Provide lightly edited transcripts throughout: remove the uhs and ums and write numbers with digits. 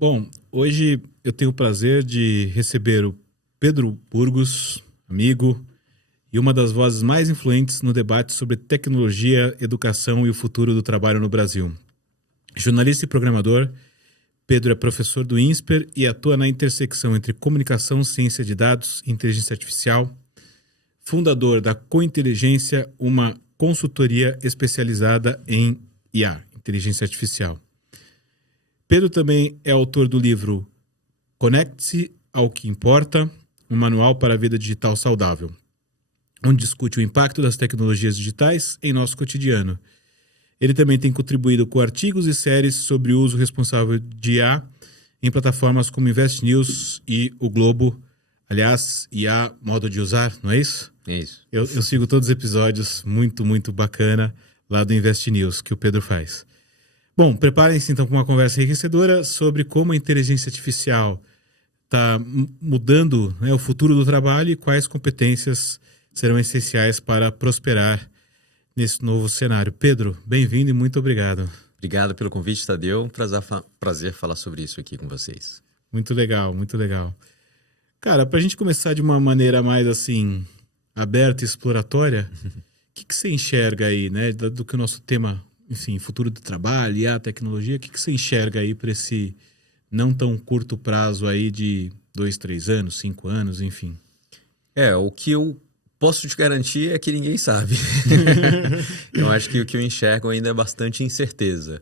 Bom, hoje eu tenho o prazer de receber o Pedro Burgos, amigo, e uma das vozes mais influentes no debate sobre tecnologia, educação e o futuro do trabalho no Brasil. Jornalista e programador, Pedro é professor do INSPER e atua na intersecção entre comunicação, ciência de dados e inteligência artificial. Fundador da Cointeligência, uma consultoria especializada em IA, inteligência artificial. Pedro também é autor do livro Conecte-se ao que importa, um manual para a vida digital saudável, onde discute o impacto das tecnologias digitais em nosso cotidiano. Ele também tem contribuído com artigos e séries sobre o uso responsável de IA em plataformas como Invest News e o Globo. Aliás, IA, modo de usar, não é isso? É isso. Eu sigo todos os episódios, muito bacana, lá do Invest News, que o Pedro faz. Bom, preparem-se então para uma conversa enriquecedora sobre como a inteligência artificial está mudando, né, o futuro do trabalho e quais competências serão essenciais para prosperar nesse novo cenário. Pedro, bem-vindo e muito obrigado. Obrigado pelo convite, Tadeu. Prazer falar sobre isso aqui com vocês. Muito legal, muito legal. Cara, para a gente começar de uma maneira mais assim, aberta e exploratória, o que você enxerga aí, né, do que o nosso tema, enfim, futuro do trabalho e a tecnologia, o que você enxerga aí para esse não tão curto prazo aí de 2, 3 anos, 5 anos, enfim? O que eu posso te garantir é que ninguém sabe. Eu acho que o que eu enxergo ainda é bastante incerteza.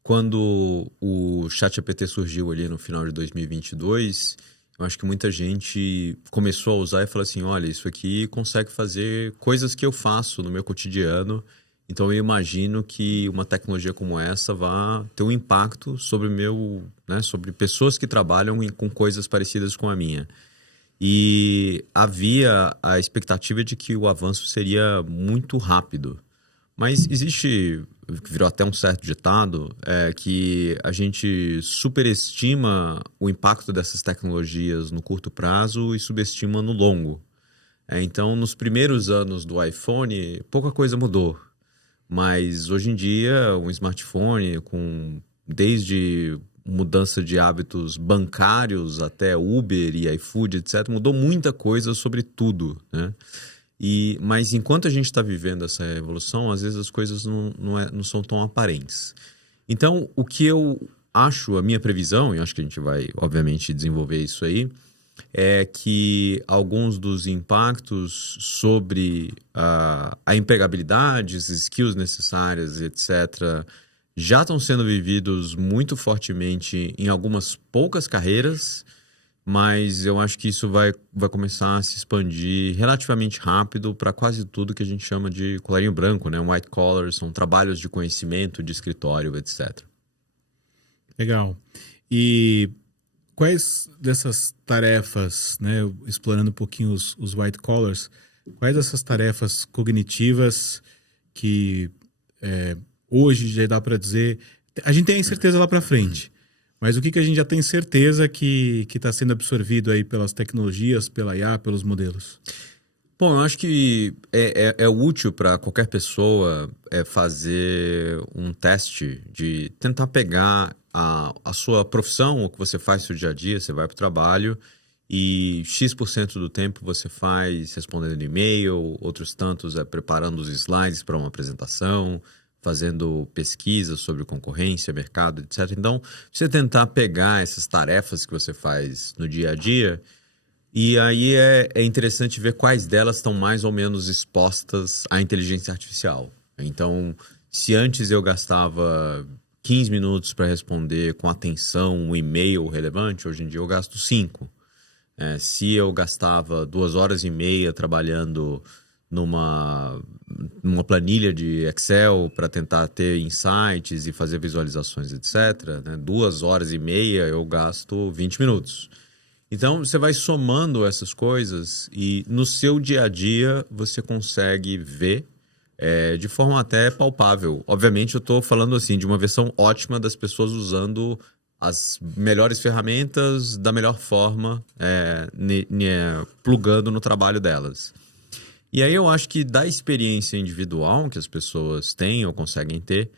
Quando o ChatGPT surgiu ali no final de 2022, eu acho que muita gente começou a usar e falou assim, olha, isso aqui consegue fazer coisas que eu faço no meu cotidiano. Então eu imagino que uma tecnologia como essa vá ter um impacto sobre sobre pessoas que trabalham com coisas parecidas com a minha. E havia a expectativa de que o avanço seria muito rápido. Mas virou até um certo ditado, que a gente superestima o impacto dessas tecnologias no curto prazo e subestima no longo. Então, nos primeiros anos do iPhone, pouca coisa mudou. Mas hoje em dia, um smartphone desde mudança de hábitos bancários até Uber e iFood, etc., mudou muita coisa sobre tudo, né? Mas enquanto a gente está vivendo essa evolução, às vezes as coisas não são tão aparentes. Então, o que eu acho, a minha previsão, e acho que a gente vai, obviamente, desenvolver isso aí, é que alguns dos impactos sobre a empregabilidade, as skills necessárias, etc., já estão sendo vividos muito fortemente em algumas poucas carreiras, mas eu acho que isso vai começar a se expandir relativamente rápido para quase tudo que a gente chama de colarinho branco, né? White collar, são trabalhos de conhecimento, de escritório, etc. Legal. E quais dessas tarefas, né, explorando um pouquinho os white collars, quais dessas tarefas cognitivas que hoje já dá para dizer, a gente tem a incerteza lá para frente, mas o que a gente já tem certeza que está sendo absorvido aí pelas tecnologias, pela IA, pelos modelos? Bom, eu acho que é útil para qualquer pessoa fazer um teste de tentar pegar a sua profissão, o que você faz no seu dia a dia, você vai para o trabalho e X% do tempo você faz respondendo e-mail, outros tantos preparando os slides para uma apresentação, fazendo pesquisas sobre concorrência, mercado, etc. Então, você tentar pegar essas tarefas que você faz no dia a dia, e aí é interessante ver quais delas estão mais ou menos expostas à inteligência artificial. Então, se antes eu gastava 15 minutos para responder com atenção um e-mail relevante, hoje em dia eu gasto 5. Se eu gastava 2 horas e meia trabalhando numa planilha de Excel para tentar ter insights e fazer visualizações, etc., né? 2 horas e meia eu gasto 20 minutos. Então, você vai somando essas coisas e no seu dia a dia você consegue ver de forma até palpável. Obviamente, eu estou falando assim de uma versão ótima das pessoas usando as melhores ferramentas da melhor forma, plugando no trabalho delas. E aí eu acho que da experiência individual que as pessoas têm ou conseguem ter,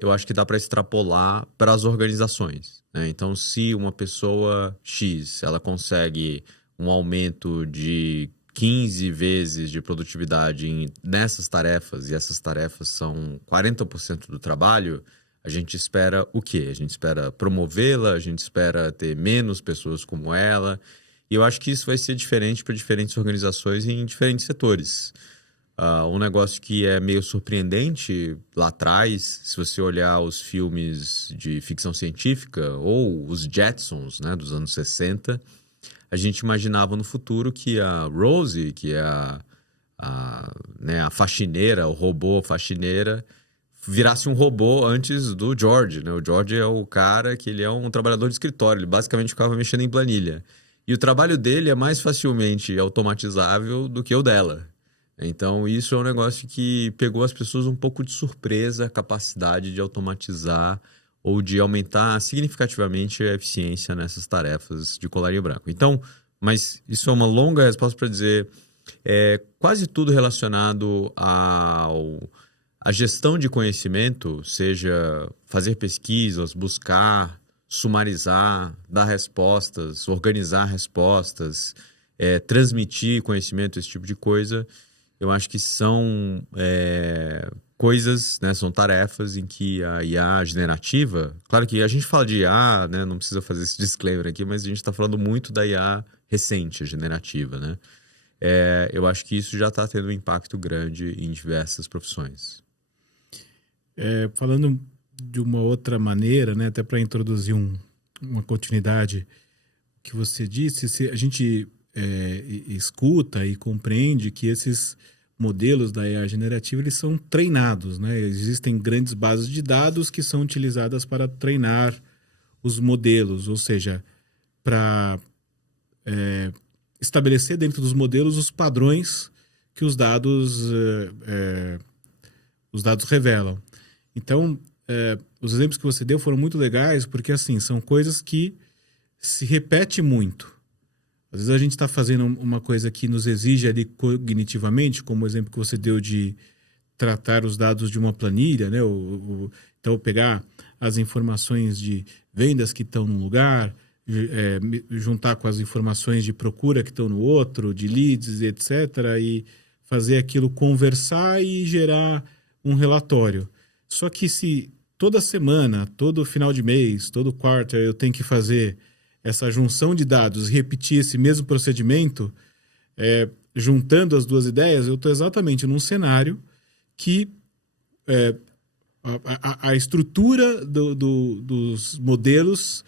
eu acho que dá para extrapolar para as organizações, né? Então, se uma pessoa X, ela consegue um aumento de 15 vezes de produtividade nessas tarefas, e essas tarefas são 40% do trabalho, a gente espera o quê? A gente espera promovê-la, a gente espera ter menos pessoas como ela, e eu acho que isso vai ser diferente para diferentes organizações em diferentes setores. Um negócio que é meio surpreendente lá atrás, se você olhar os filmes de ficção científica ou os Jetsons, né, dos anos 60, a gente imaginava no futuro que a Rose, que é né, a faxineira, o robô faxineira, virasse um robô antes do George, né? O George é o cara que ele é um trabalhador de escritório, ele basicamente ficava mexendo em planilha. E o trabalho dele é mais facilmente automatizável do que o dela. Então, isso é um negócio que pegou as pessoas um pouco de surpresa, a capacidade de automatizar ou de aumentar significativamente a eficiência nessas tarefas de colarinho branco. Então, mas isso é uma longa resposta para dizer, quase tudo relacionado à gestão de conhecimento, seja fazer pesquisas, buscar, sumarizar, dar respostas, organizar respostas, transmitir conhecimento, esse tipo de coisa. Eu acho que são coisas, né, são tarefas em que a IA generativa... Claro que a gente fala de IA, né, não precisa fazer esse disclaimer aqui, mas a gente está falando muito da IA recente, generativa, né? Eu acho que isso já está tendo um impacto grande em diversas profissões. Falando de uma outra maneira, né, até para introduzir uma continuidade que você disse, se a gente... escuta e compreende que esses modelos da IA generativa eles são treinados, né? Existem grandes bases de dados que são utilizadas para treinar os modelos, ou seja, para estabelecer dentro dos modelos os padrões que os dados revelam. Então, os exemplos que você deu foram muito legais porque assim são coisas que se repete muito. Às vezes a gente está fazendo uma coisa que nos exige ali cognitivamente, como o exemplo que você deu de tratar os dados de uma planilha, né? Então, pegar as informações de vendas que estão num lugar, juntar com as informações de procura que estão no outro, de leads, etc., e fazer aquilo conversar e gerar um relatório. Só que se toda semana, todo final de mês, todo quarter eu tenho que fazer essa junção de dados e repetir esse mesmo procedimento, juntando as duas ideias, eu estou exatamente num cenário que a estrutura dos modelos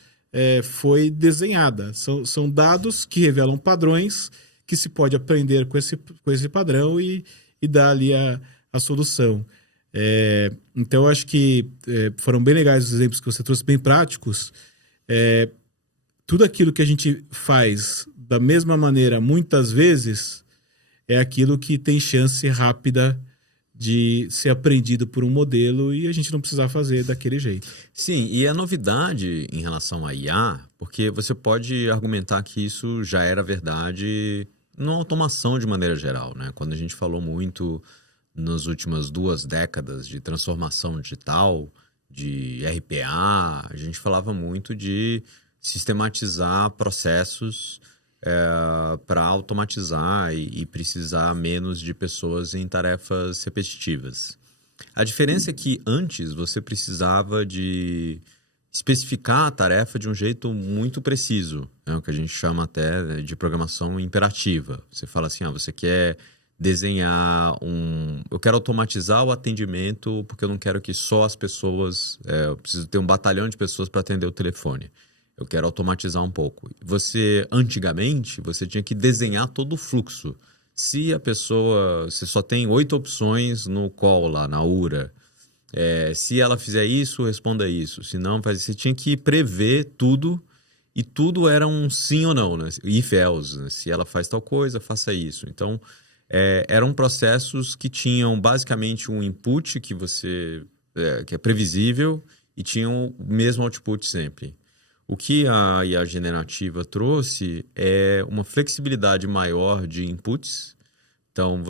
foi desenhada. São dados que revelam padrões que se pode aprender com esse padrão e dar ali a solução. Então, eu acho que foram bem legais os exemplos que você trouxe, bem práticos. Tudo aquilo que a gente faz da mesma maneira muitas vezes é aquilo que tem chance rápida de ser aprendido por um modelo e a gente não precisar fazer daquele jeito. Sim, e a novidade em relação à IA, porque você pode argumentar que isso já era verdade na automação de maneira geral, né? Quando a gente falou muito nas últimas 2 décadas de transformação digital, de RPA, a gente falava muito de sistematizar processos para automatizar e precisar menos de pessoas em tarefas repetitivas. A diferença é que antes você precisava de especificar a tarefa de um jeito muito preciso, né? O que a gente chama até de programação imperativa. Você fala assim, você quer desenhar eu quero automatizar o atendimento porque eu não quero que só as pessoas... eu preciso ter um batalhão de pessoas para atender o telefone. Eu quero automatizar um pouco. Antigamente, você tinha que desenhar todo o fluxo. Se a pessoa... Você só tem 8 opções no call lá, na URA. Se ela fizer isso, responda isso. Se não, você tinha que prever tudo. E tudo era um sim ou não, né? If else, né? Se ela faz tal coisa, faça isso. Então, eram processos que tinham basicamente um input que é previsível e tinham o mesmo output sempre. O que a IA generativa trouxe é uma flexibilidade maior de inputs. Então,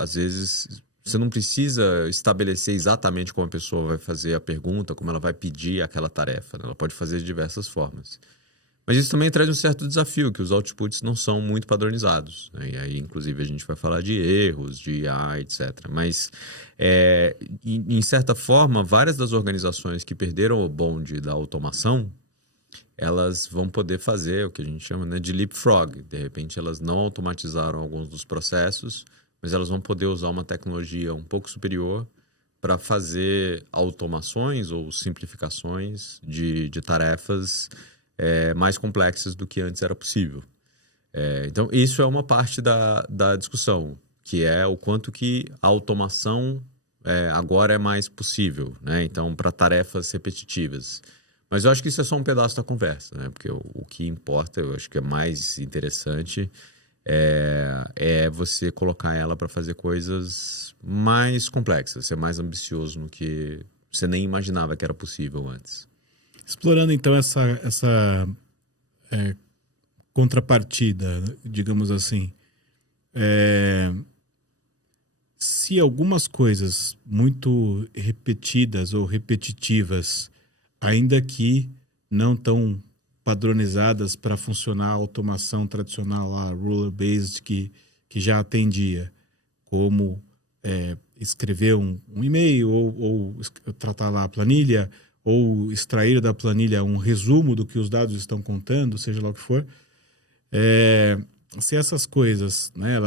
às vezes, Você não precisa estabelecer exatamente como a pessoa vai fazer a pergunta, como ela vai pedir aquela tarefa, né? Ela pode fazer de diversas formas. Mas isso também traz um certo desafio, que os outputs não são muito padronizados, né? E aí, inclusive, a gente vai falar de erros, de IA, etc. Mas, em certa forma, várias das organizações que perderam o bonde da automação, elas vão poder fazer o que a gente chama, né, de leapfrog. De repente, elas não automatizaram alguns dos processos, mas elas vão poder usar uma tecnologia um pouco superior para fazer automações ou simplificações de tarefas mais complexas do que antes era possível. Então, isso é uma parte da discussão, que é o quanto que a automação agora é mais possível, né? Então, para tarefas repetitivas. Mas eu acho que isso é só um pedaço da conversa, né? Porque o que importa, eu acho que é mais interessante, é você colocar ela para fazer coisas mais complexas, ser mais ambicioso no que você nem imaginava que era possível antes. Explorando, então, essa contrapartida, digamos assim. Se algumas coisas muito repetidas ou repetitivas, ainda que não tão padronizadas para funcionar a automação tradicional, a ruler-based, que já atendia, como escrever um e-mail ou tratar lá a planilha, ou extrair da planilha um resumo do que os dados estão contando, seja lá o que for. Se essas coisas, né,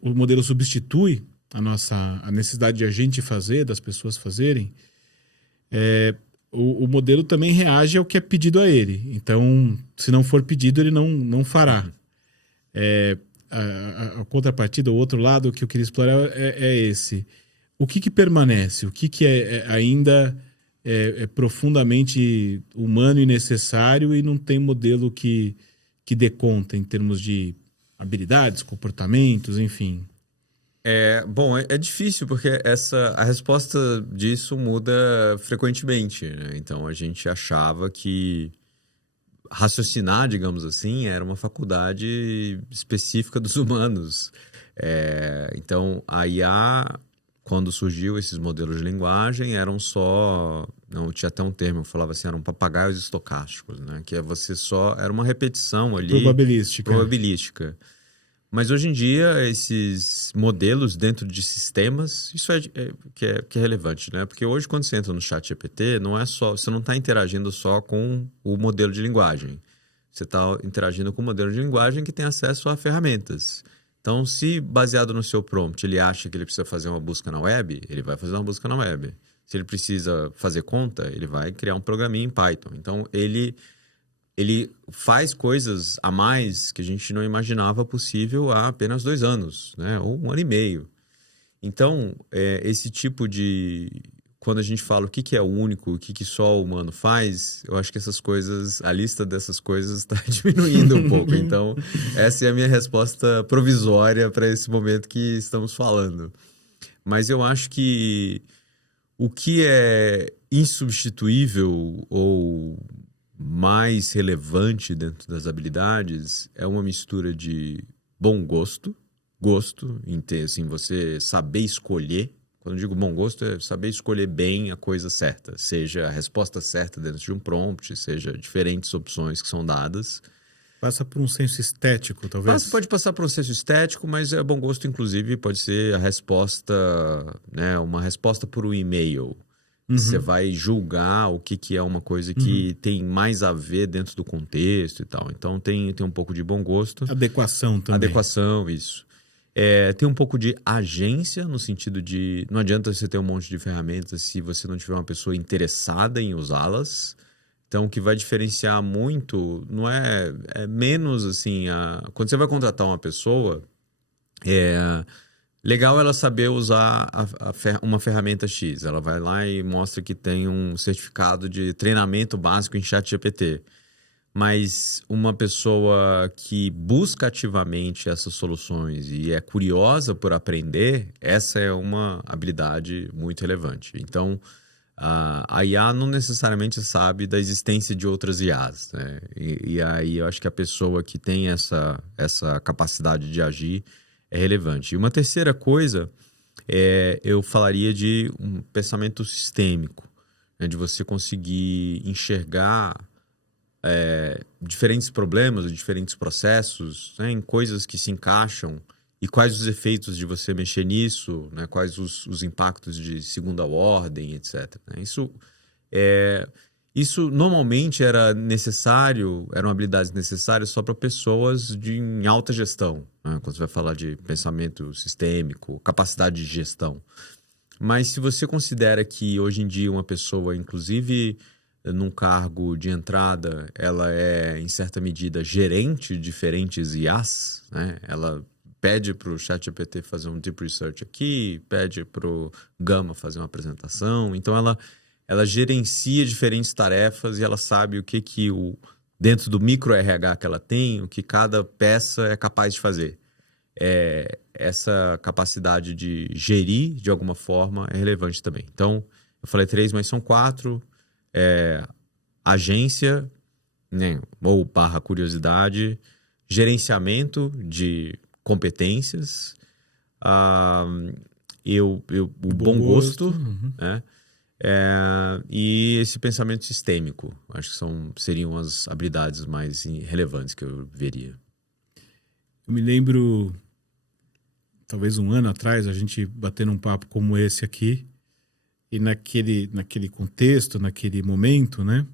o modelo substitui a necessidade de a gente fazer, das pessoas fazerem, o modelo também reage ao que é pedido a ele. Então, se não for pedido, ele não fará. A contrapartida, o outro lado que eu queria explorar é esse. O que permanece? O que ainda é profundamente humano e necessário e não tem modelo que dê conta em termos de habilidades, comportamentos, enfim? Bom, é difícil porque a resposta disso muda frequentemente, né? Então, a gente achava que raciocinar, digamos assim, era uma faculdade específica dos humanos. Então, a IA, quando surgiu esses modelos de linguagem, eram só... Não, tinha até um termo, eu falava assim, eram papagaios estocásticos, né? Que era uma repetição ali... Probabilística. Mas hoje em dia, esses modelos dentro de sistemas, isso que é relevante, né? Porque hoje, quando você entra no ChatGPT, você não está interagindo só com o modelo de linguagem. Você está interagindo com o modelo de linguagem que tem acesso a ferramentas. Então, se baseado no seu prompt, ele acha que ele precisa fazer uma busca na web, ele vai fazer uma busca na web. Se ele precisa fazer conta, ele vai criar um programinha em Python. Então, ele faz coisas a mais que a gente não imaginava possível há apenas 2 anos, né? Ou 1 ano e meio. Então, esse tipo de... Quando a gente fala o que é o único, o que só o humano faz, eu acho que a lista dessas coisas está diminuindo um pouco. Então, essa é a minha resposta provisória para esse momento que estamos falando. Mas eu acho que o que é insubstituível ou mais relevante dentro das habilidades é uma mistura de bom gosto, em ter, assim, você saber escolher. Quando eu digo bom gosto, é saber escolher bem a coisa certa, seja a resposta certa dentro de um prompt, seja diferentes opções que são dadas. Passa por um senso estético, talvez? Pode passar por um senso estético, mas bom gosto, inclusive, pode ser a resposta, né, uma resposta por um e-mail. Você vai julgar o que é uma coisa que tem mais a ver dentro do contexto e tal. Então, tem um pouco de bom gosto. Adequação também. Adequação, isso. Tem um pouco de agência, no sentido de... Não adianta você ter um monte de ferramentas se você não tiver uma pessoa interessada em usá-las. Então, o que vai diferenciar muito não é menos, assim... Quando você vai contratar uma pessoa... Legal ela saber usar uma ferramenta X. Ela vai lá e mostra que tem um certificado de treinamento básico em ChatGPT. Mas uma pessoa que busca ativamente essas soluções e é curiosa por aprender, essa é uma habilidade muito relevante. Então, A IA não necessariamente sabe da existência de outras IAs, né? E aí eu acho que a pessoa que tem essa capacidade de agir é relevante. E uma terceira coisa eu falaria de um pensamento sistêmico, né? De você conseguir enxergar diferentes problemas, diferentes processos, né? Em coisas que se encaixam e quais os efeitos de você mexer nisso, né? Quais os impactos de segunda ordem, etc. Né? Isso normalmente era necessário, eram habilidades necessárias só para pessoas em alta gestão, né? Quando você vai falar de pensamento sistêmico, capacidade de gestão. Mas se você considera que hoje em dia uma pessoa, inclusive num cargo de entrada, ela é, em certa medida, gerente de diferentes IAs, né? Ela pede para o ChatGPT fazer um deep research aqui, pede para o Gama fazer uma apresentação. Então, ela gerencia diferentes tarefas e ela sabe o que dentro do micro RH que ela tem, o que cada peça é capaz de fazer. Essa capacidade de gerir, de alguma forma, é relevante também. Então, eu falei 3, mas são 4. Agência, né, ou / curiosidade, gerenciamento de competências, o bom gosto, né? E esse pensamento sistêmico. Acho que seriam as habilidades mais relevantes que eu veria. Eu me lembro, talvez um ano atrás, a gente batendo um papo como esse aqui, e naquele contexto, naquele momento, né?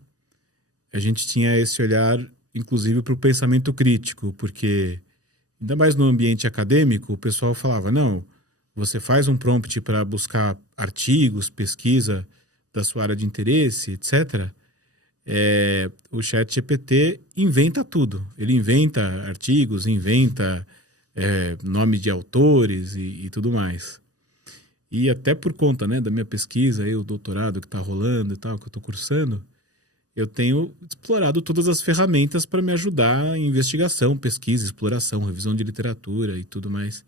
A gente tinha esse olhar, inclusive, para o pensamento crítico, porque ainda mais no ambiente acadêmico, o pessoal falava, não, você faz um prompt para buscar artigos, pesquisa da sua área de interesse, etc. O ChatGPT inventa tudo. Ele inventa artigos, inventa nome de autores e tudo mais. E até por conta, né, da minha pesquisa, o doutorado que está rolando e tal, que eu estou cursando, eu tenho explorado todas as ferramentas para me ajudar em investigação, pesquisa, exploração, revisão de literatura e tudo mais.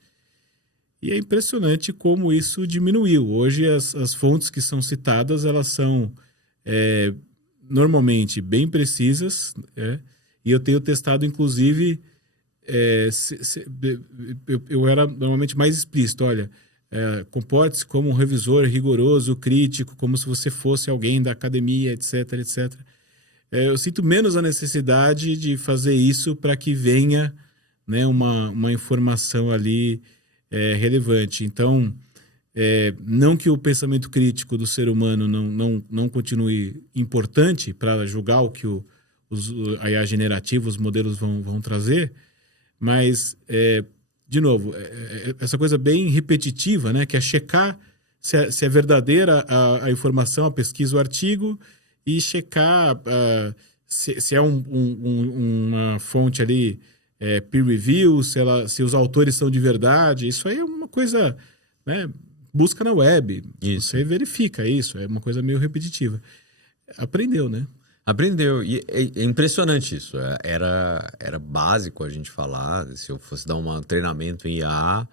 E é impressionante como isso diminuiu. Hoje as fontes que são citadas, elas são normalmente bem precisas, e eu tenho testado, inclusive, eu era normalmente mais explícito, olha, comporte-se como um revisor rigoroso, crítico, como se você fosse alguém da academia, etc, etc. Eu sinto menos a necessidade de fazer isso para que venha, né, uma informação ali relevante. Então, não que o pensamento crítico do ser humano não continue importante para julgar o que a IA generativa, os modelos vão trazer, mas, de novo, essa coisa bem repetitiva, né, que é checar se é verdadeira a informação, a pesquisa, o artigo, e checar se é uma fonte ali peer review, se os autores são de verdade. Isso aí é uma coisa, né, busca na web, você verifica isso, é uma coisa meio repetitiva. Aprendeu, né? Aprendeu, e é impressionante isso. Era básico a gente falar, se eu fosse dar um treinamento em IA,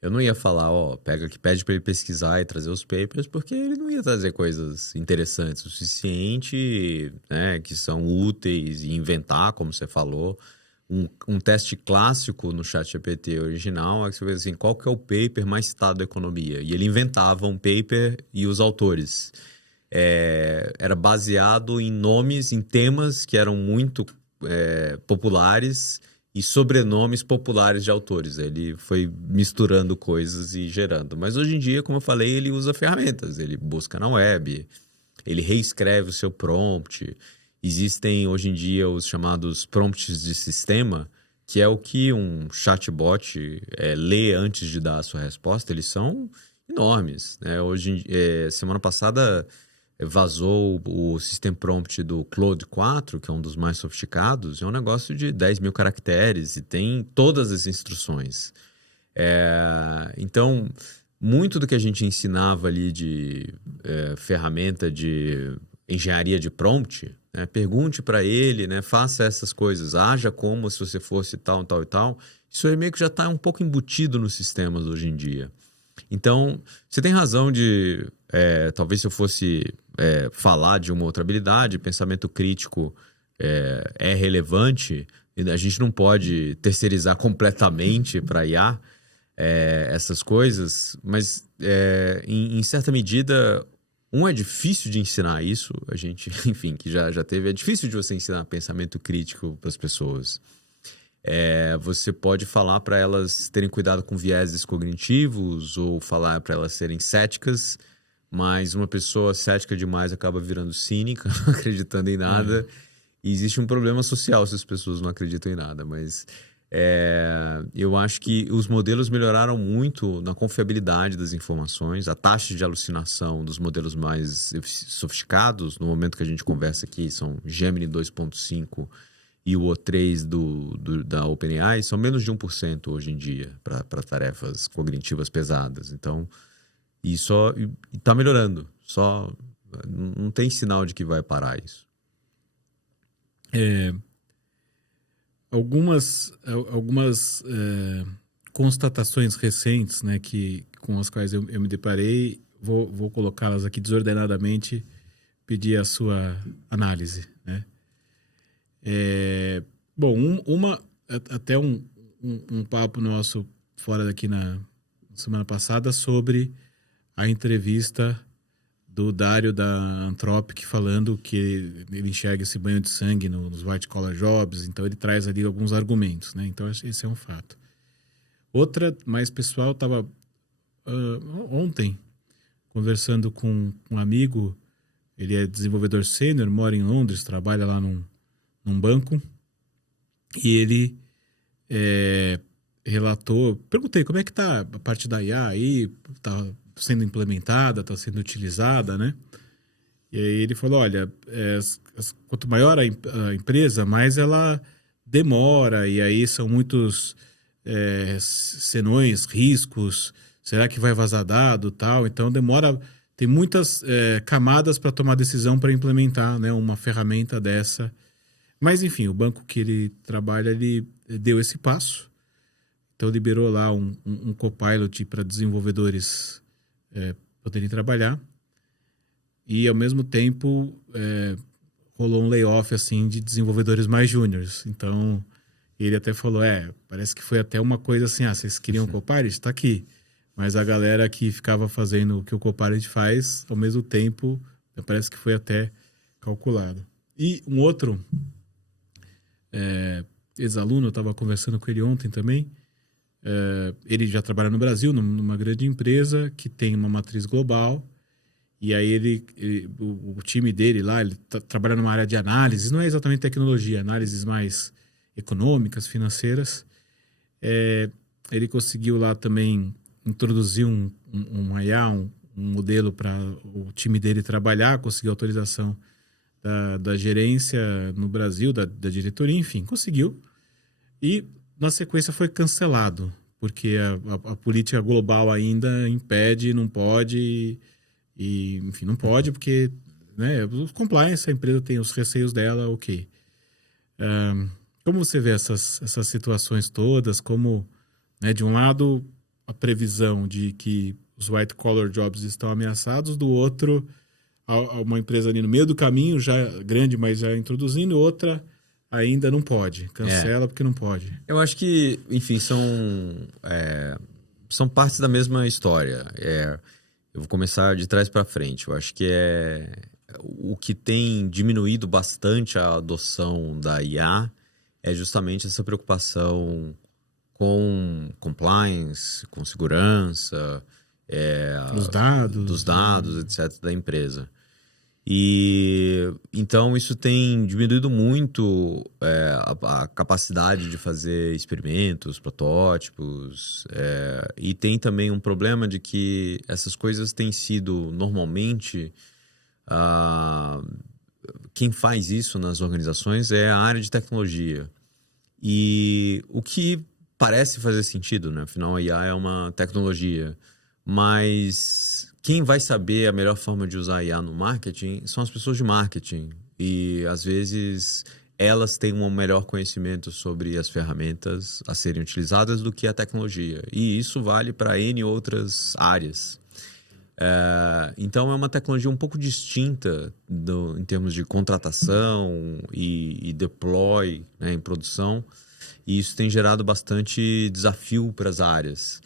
eu não ia falar, pede para ele pesquisar e trazer os papers, porque ele não ia trazer coisas interessantes o suficiente, né, que são úteis, e inventar, como você falou. Um teste clássico no ChatGPT original é que você vê assim, qual que é o paper mais citado da economia? E ele inventava um paper e os autores. Era baseado em nomes, em temas que eram muito populares e sobrenomes populares de autores. Ele foi misturando coisas e gerando. Mas hoje em dia, como eu falei, ele usa ferramentas. Ele busca na web, ele reescreve o seu prompt. Existem hoje em dia os chamados prompts de sistema, que é o que um chatbot lê antes de dar a sua resposta. Eles são enormes, né? Semana passada vazou o System Prompt do Claude 4, que é um dos mais sofisticados, é um negócio de 10 mil caracteres e tem todas as instruções. Então, muito do que a gente ensinava ali de ferramenta de engenharia de prompt, né, pergunte para ele, né, faça essas coisas, haja como se você fosse tal, tal e tal, isso aí meio que já está um pouco embutido nos sistemas hoje em dia. Então, você tem razão de talvez se eu fosse falar de uma outra habilidade, pensamento crítico é relevante, a gente não pode terceirizar completamente para IA essas coisas, mas em certa medida, é difícil de ensinar isso, a gente, enfim, que já teve, é difícil de você ensinar pensamento crítico para as pessoas. Você pode falar para elas terem cuidado com vieses cognitivos ou falar para elas serem céticas, mas uma pessoa cética demais acaba virando cínica, não acreditando em nada. E existe um problema social se as pessoas não acreditam em nada, mas eu acho que os modelos melhoraram muito na confiabilidade das informações, a taxa de alucinação dos modelos mais sofisticados, no momento que a gente conversa aqui, são Gemini 2.5 e o O3 da OpenAI, são menos de 1% hoje em dia para tarefas cognitivas pesadas. Então, isso está melhorando, só não tem sinal de que vai parar isso. Algumas constatações recentes, né, com as quais eu me deparei, vou colocá-las aqui desordenadamente, pedir a sua análise, né? Até um papo nosso fora daqui na semana passada sobre a entrevista do Dário da Anthropic falando que ele enxerga esse banho de sangue nos white collar jobs, então ele traz ali alguns argumentos, né? Então esse é um fato. Outra mais pessoal, estava ontem conversando com um amigo, ele é desenvolvedor sênior, mora em Londres, trabalha lá num banco, e ele relatou, perguntei como é que tá a parte da IA aí, tá sendo implementada, está sendo utilizada, né? E aí ele falou, olha, quanto maior a empresa, mais ela demora, e aí são muitos senões, riscos, será que vai vazar dado, tal? Então demora, tem muitas camadas para tomar decisão para implementar, né, uma ferramenta dessa. Mas enfim, o banco que ele trabalha, ele deu esse passo, então liberou lá um copilot para desenvolvedores poderem trabalhar, e ao mesmo tempo rolou um layoff assim, de desenvolvedores mais júniores. Então ele até falou, parece que foi até uma coisa assim, vocês queriam o Copilot? Está aqui. Mas a galera que ficava fazendo o que o Copilot faz, ao mesmo tempo, parece que foi até calculado. E um outro ex-aluno, eu estava conversando com ele ontem também, ele já trabalha no Brasil, numa grande empresa que tem uma matriz global, e aí o time dele lá, ele trabalha numa área de análise, não é exatamente tecnologia, análises mais econômicas, financeiras. Ele conseguiu lá também introduzir um IA, um modelo para o time dele trabalhar, conseguiu autorização da gerência no Brasil, da diretoria, enfim, conseguiu. E na sequência foi cancelado, porque a política global ainda impede, não pode, e enfim, não pode porque, né, os compliance, a empresa tem os receios dela, ok. Como você vê essas situações todas, como, né, de um lado, a previsão de que os white collar jobs estão ameaçados, do outro, uma empresa ali no meio do caminho, já grande, mas já introduzindo, outra ainda não pode, cancela porque não pode. Eu acho que, enfim, são partes da mesma história. Eu vou começar de trás para frente. Eu acho que o que tem diminuído bastante a adoção da IA é justamente essa preocupação com compliance, com segurança, dos dados, etc., da empresa. E então isso tem diminuído muito a capacidade de fazer experimentos, protótipos, e tem também um problema de que essas coisas têm sido normalmente quem faz isso nas organizações é a área de tecnologia. E o que parece fazer sentido, né? Afinal, a IA é uma tecnologia, mas quem vai saber a melhor forma de usar a IA no marketing são as pessoas de marketing. E, às vezes, elas têm um melhor conhecimento sobre as ferramentas a serem utilizadas do que a tecnologia. E isso vale para N outras áreas. Então é uma tecnologia um pouco distinta em termos de contratação e deploy, né, em produção, e isso tem gerado bastante desafio para as áreas.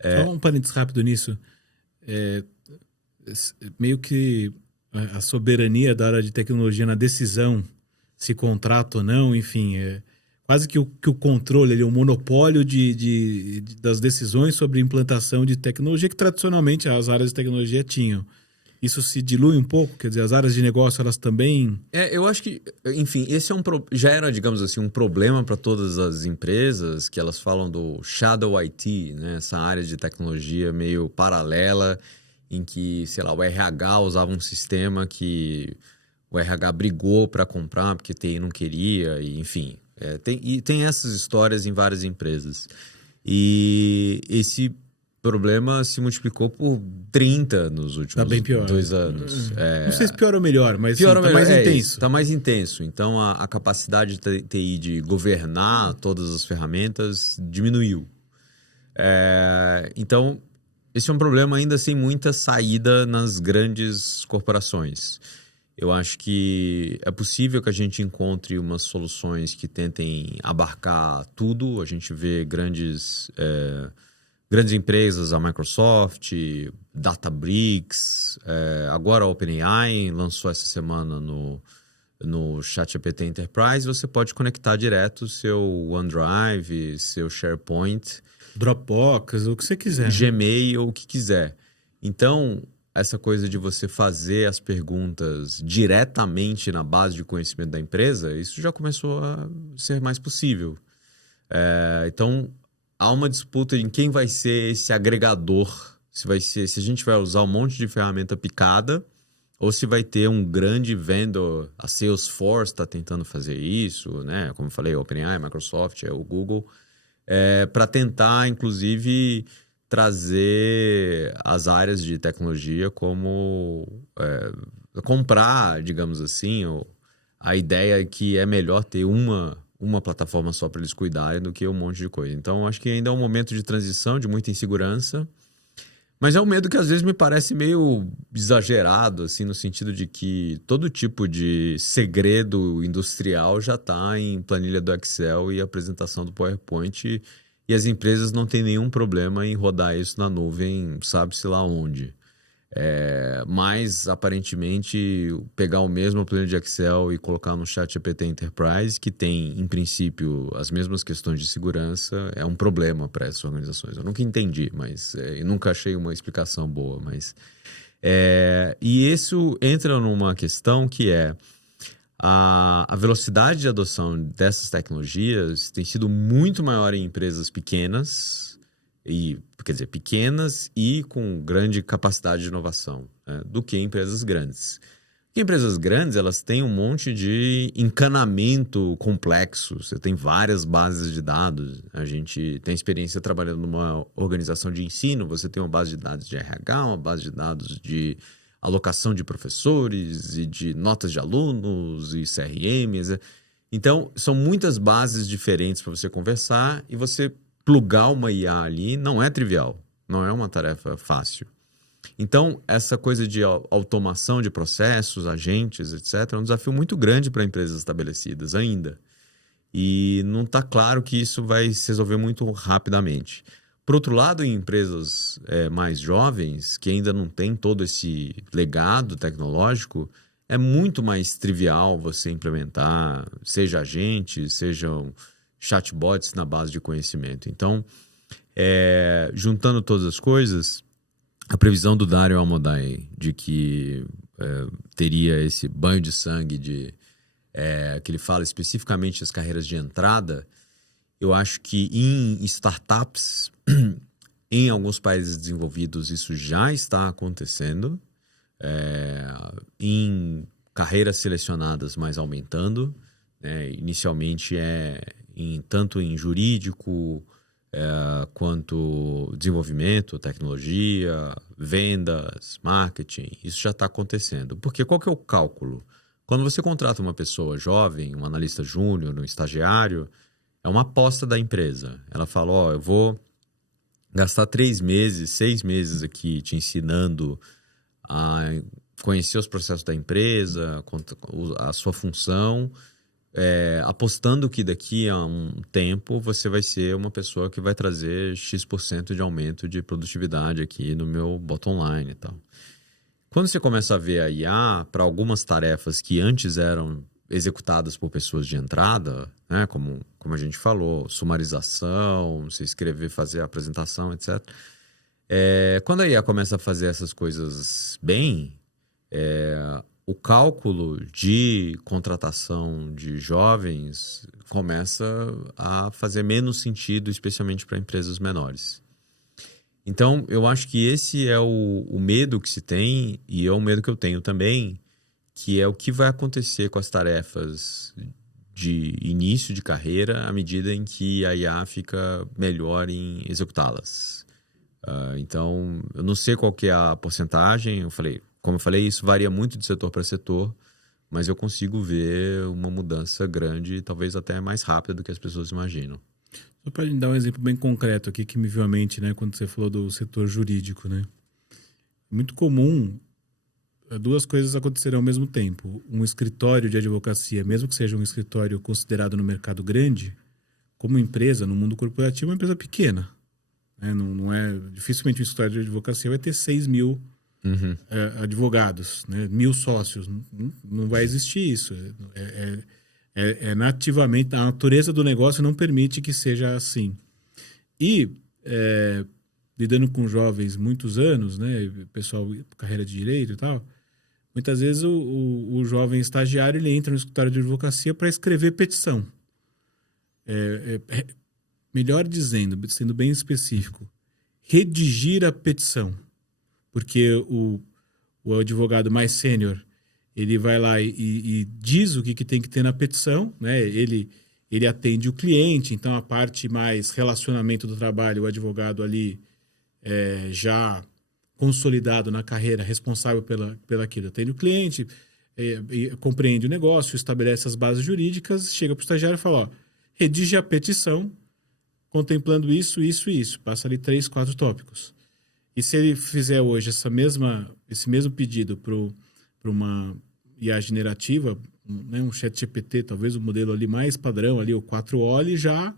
Só um parênteses rápido nisso. Meio que a soberania da área de tecnologia na decisão se contrata ou não, enfim, quase que o controle, o monopólio das decisões sobre implantação de tecnologia que tradicionalmente as áreas de tecnologia tinham. Isso se dilui um pouco? Quer dizer, as áreas de negócio, elas também... Eu acho que, enfim, esse já era, digamos assim, um problema para todas as empresas, que elas falam do shadow IT, né? Essa área de tecnologia meio paralela, em que, sei lá, o RH usava um sistema que o RH brigou para comprar porque TI não queria, e, enfim. Tem essas histórias em várias empresas. E esse problema se multiplicou por 30 nos últimos 2 anos. Não sei se pior ou melhor, mas pior sim, tá mais intenso. Está mais intenso. Então, a capacidade de TI de governar todas as ferramentas diminuiu. Então, esse é um problema ainda sem muita saída nas grandes corporações. Eu acho que é possível que a gente encontre umas soluções que tentem abarcar tudo. A gente vê grandes empresas, a Microsoft, Databricks, agora a OpenAI lançou essa semana no ChatGPT Enterprise. Você pode conectar direto o seu OneDrive, seu SharePoint, Dropbox, o que você quiser. Gmail, o que quiser. Então, essa coisa de você fazer as perguntas diretamente na base de conhecimento da empresa, isso já começou a ser mais possível. Então, há uma disputa em quem vai ser esse agregador, se a gente vai usar um monte de ferramenta picada ou se vai ter um grande vendor. A Salesforce está tentando fazer isso, né? Como eu falei, a OpenAI, a Microsoft, o Google, para tentar, inclusive, trazer as áreas de tecnologia como comprar, digamos assim, a ideia é que é melhor ter uma plataforma só para eles cuidarem do que um monte de coisa. Então, acho que ainda é um momento de transição, de muita insegurança. Mas é um medo que às vezes me parece meio exagerado, assim, no sentido de que todo tipo de segredo industrial já está em planilha do Excel e apresentação do PowerPoint, e as empresas não têm nenhum problema em rodar isso na nuvem, sabe-se lá onde. Mas, aparentemente, pegar o mesmo planilha de Excel e colocar no ChatGPT Enterprise, que tem, em princípio, as mesmas questões de segurança, é um problema para essas organizações. Eu nunca entendi, mas nunca achei uma explicação boa. E isso entra numa questão que é a velocidade de adoção dessas tecnologias tem sido muito maior em empresas pequenas, pequenas e com grande capacidade de inovação, né, do que empresas grandes. Porque empresas grandes, elas têm um monte de encanamento complexo, você tem várias bases de dados. A gente tem experiência trabalhando numa organização de ensino, você tem uma base de dados de RH, uma base de dados de alocação de professores e de notas de alunos e CRMs. Então, são muitas bases diferentes para você conversar, e você plugar uma IA ali não é trivial, não é uma tarefa fácil. Então, essa coisa de automação de processos, agentes, etc., é um desafio muito grande para empresas estabelecidas ainda. E não está claro que isso vai se resolver muito rapidamente. Por outro lado, em empresas mais jovens, que ainda não têm todo esse legado tecnológico, é muito mais trivial você implementar, seja agentes, sejam chatbots na base de conhecimento. Então, juntando todas as coisas, a previsão do Dario Amodei de que teria esse banho de sangue que ele fala especificamente das carreiras de entrada, eu acho que em startups, em alguns países desenvolvidos, isso já está acontecendo, em carreiras selecionadas, mas aumentando, né? Inicialmente tanto em jurídico quanto desenvolvimento, tecnologia, vendas, marketing, isso já está acontecendo. Porque qual que é o cálculo? Quando você contrata uma pessoa jovem, um analista júnior, um estagiário, é uma aposta da empresa. Ela fala, eu vou gastar 3 meses, 6 meses aqui te ensinando a conhecer os processos da empresa, a sua função, apostando que daqui a um tempo você vai ser uma pessoa que vai trazer X% de aumento de produtividade aqui no meu bottom line e tal. Quando você começa a ver a IA para algumas tarefas que antes eram executadas por pessoas de entrada, né, como a gente falou, sumarização, se escrever, fazer a apresentação, etc. Quando a IA começa a fazer essas coisas bem, o cálculo de contratação de jovens começa a fazer menos sentido, especialmente para empresas menores. Então, eu acho que esse é o medo que se tem, e é o medo que eu tenho também, que é o que vai acontecer com as tarefas de início de carreira à medida em que a IA fica melhor em executá-las. Então, eu não sei qual que é a porcentagem, como eu falei, isso varia muito de setor para setor, mas eu consigo ver uma mudança grande, talvez até mais rápida do que as pessoas imaginam. Só para dar um exemplo bem concreto aqui que me veio à mente, né, quando você falou do setor jurídico, né? É muito comum duas coisas acontecerão ao mesmo tempo. Um escritório de advocacia, mesmo que seja um escritório considerado no mercado grande, como empresa, no mundo corporativo, é uma empresa pequena. Né? Não é, dificilmente um escritório de advocacia vai ter 6 mil advogados, né? 1.000 sócios. Não vai existir isso. Nativamente, a natureza do negócio não permite que seja assim. E, lidando com jovens muitos anos, né, pessoal, carreira de direito e tal, muitas vezes o jovem estagiário ele entra no escritório de advocacia para escrever petição. Melhor dizendo, sendo bem específico, redigir a petição. Porque o advogado mais sênior, ele vai lá e diz o que tem que ter na petição, né? Ele atende o cliente, então a parte mais relacionamento do trabalho, o advogado ali já consolidado na carreira, responsável pelaquilo, atende o cliente, compreende o negócio, estabelece as bases jurídicas, chega para o estagiário e fala, ó, redige a petição contemplando isso, isso e isso. Passa ali 3, 4 tópicos. E se ele fizer hoje esse mesmo pedido para uma IA generativa, né, um chat GPT, talvez o modelo ali mais padrão, ali, o 4O, ele já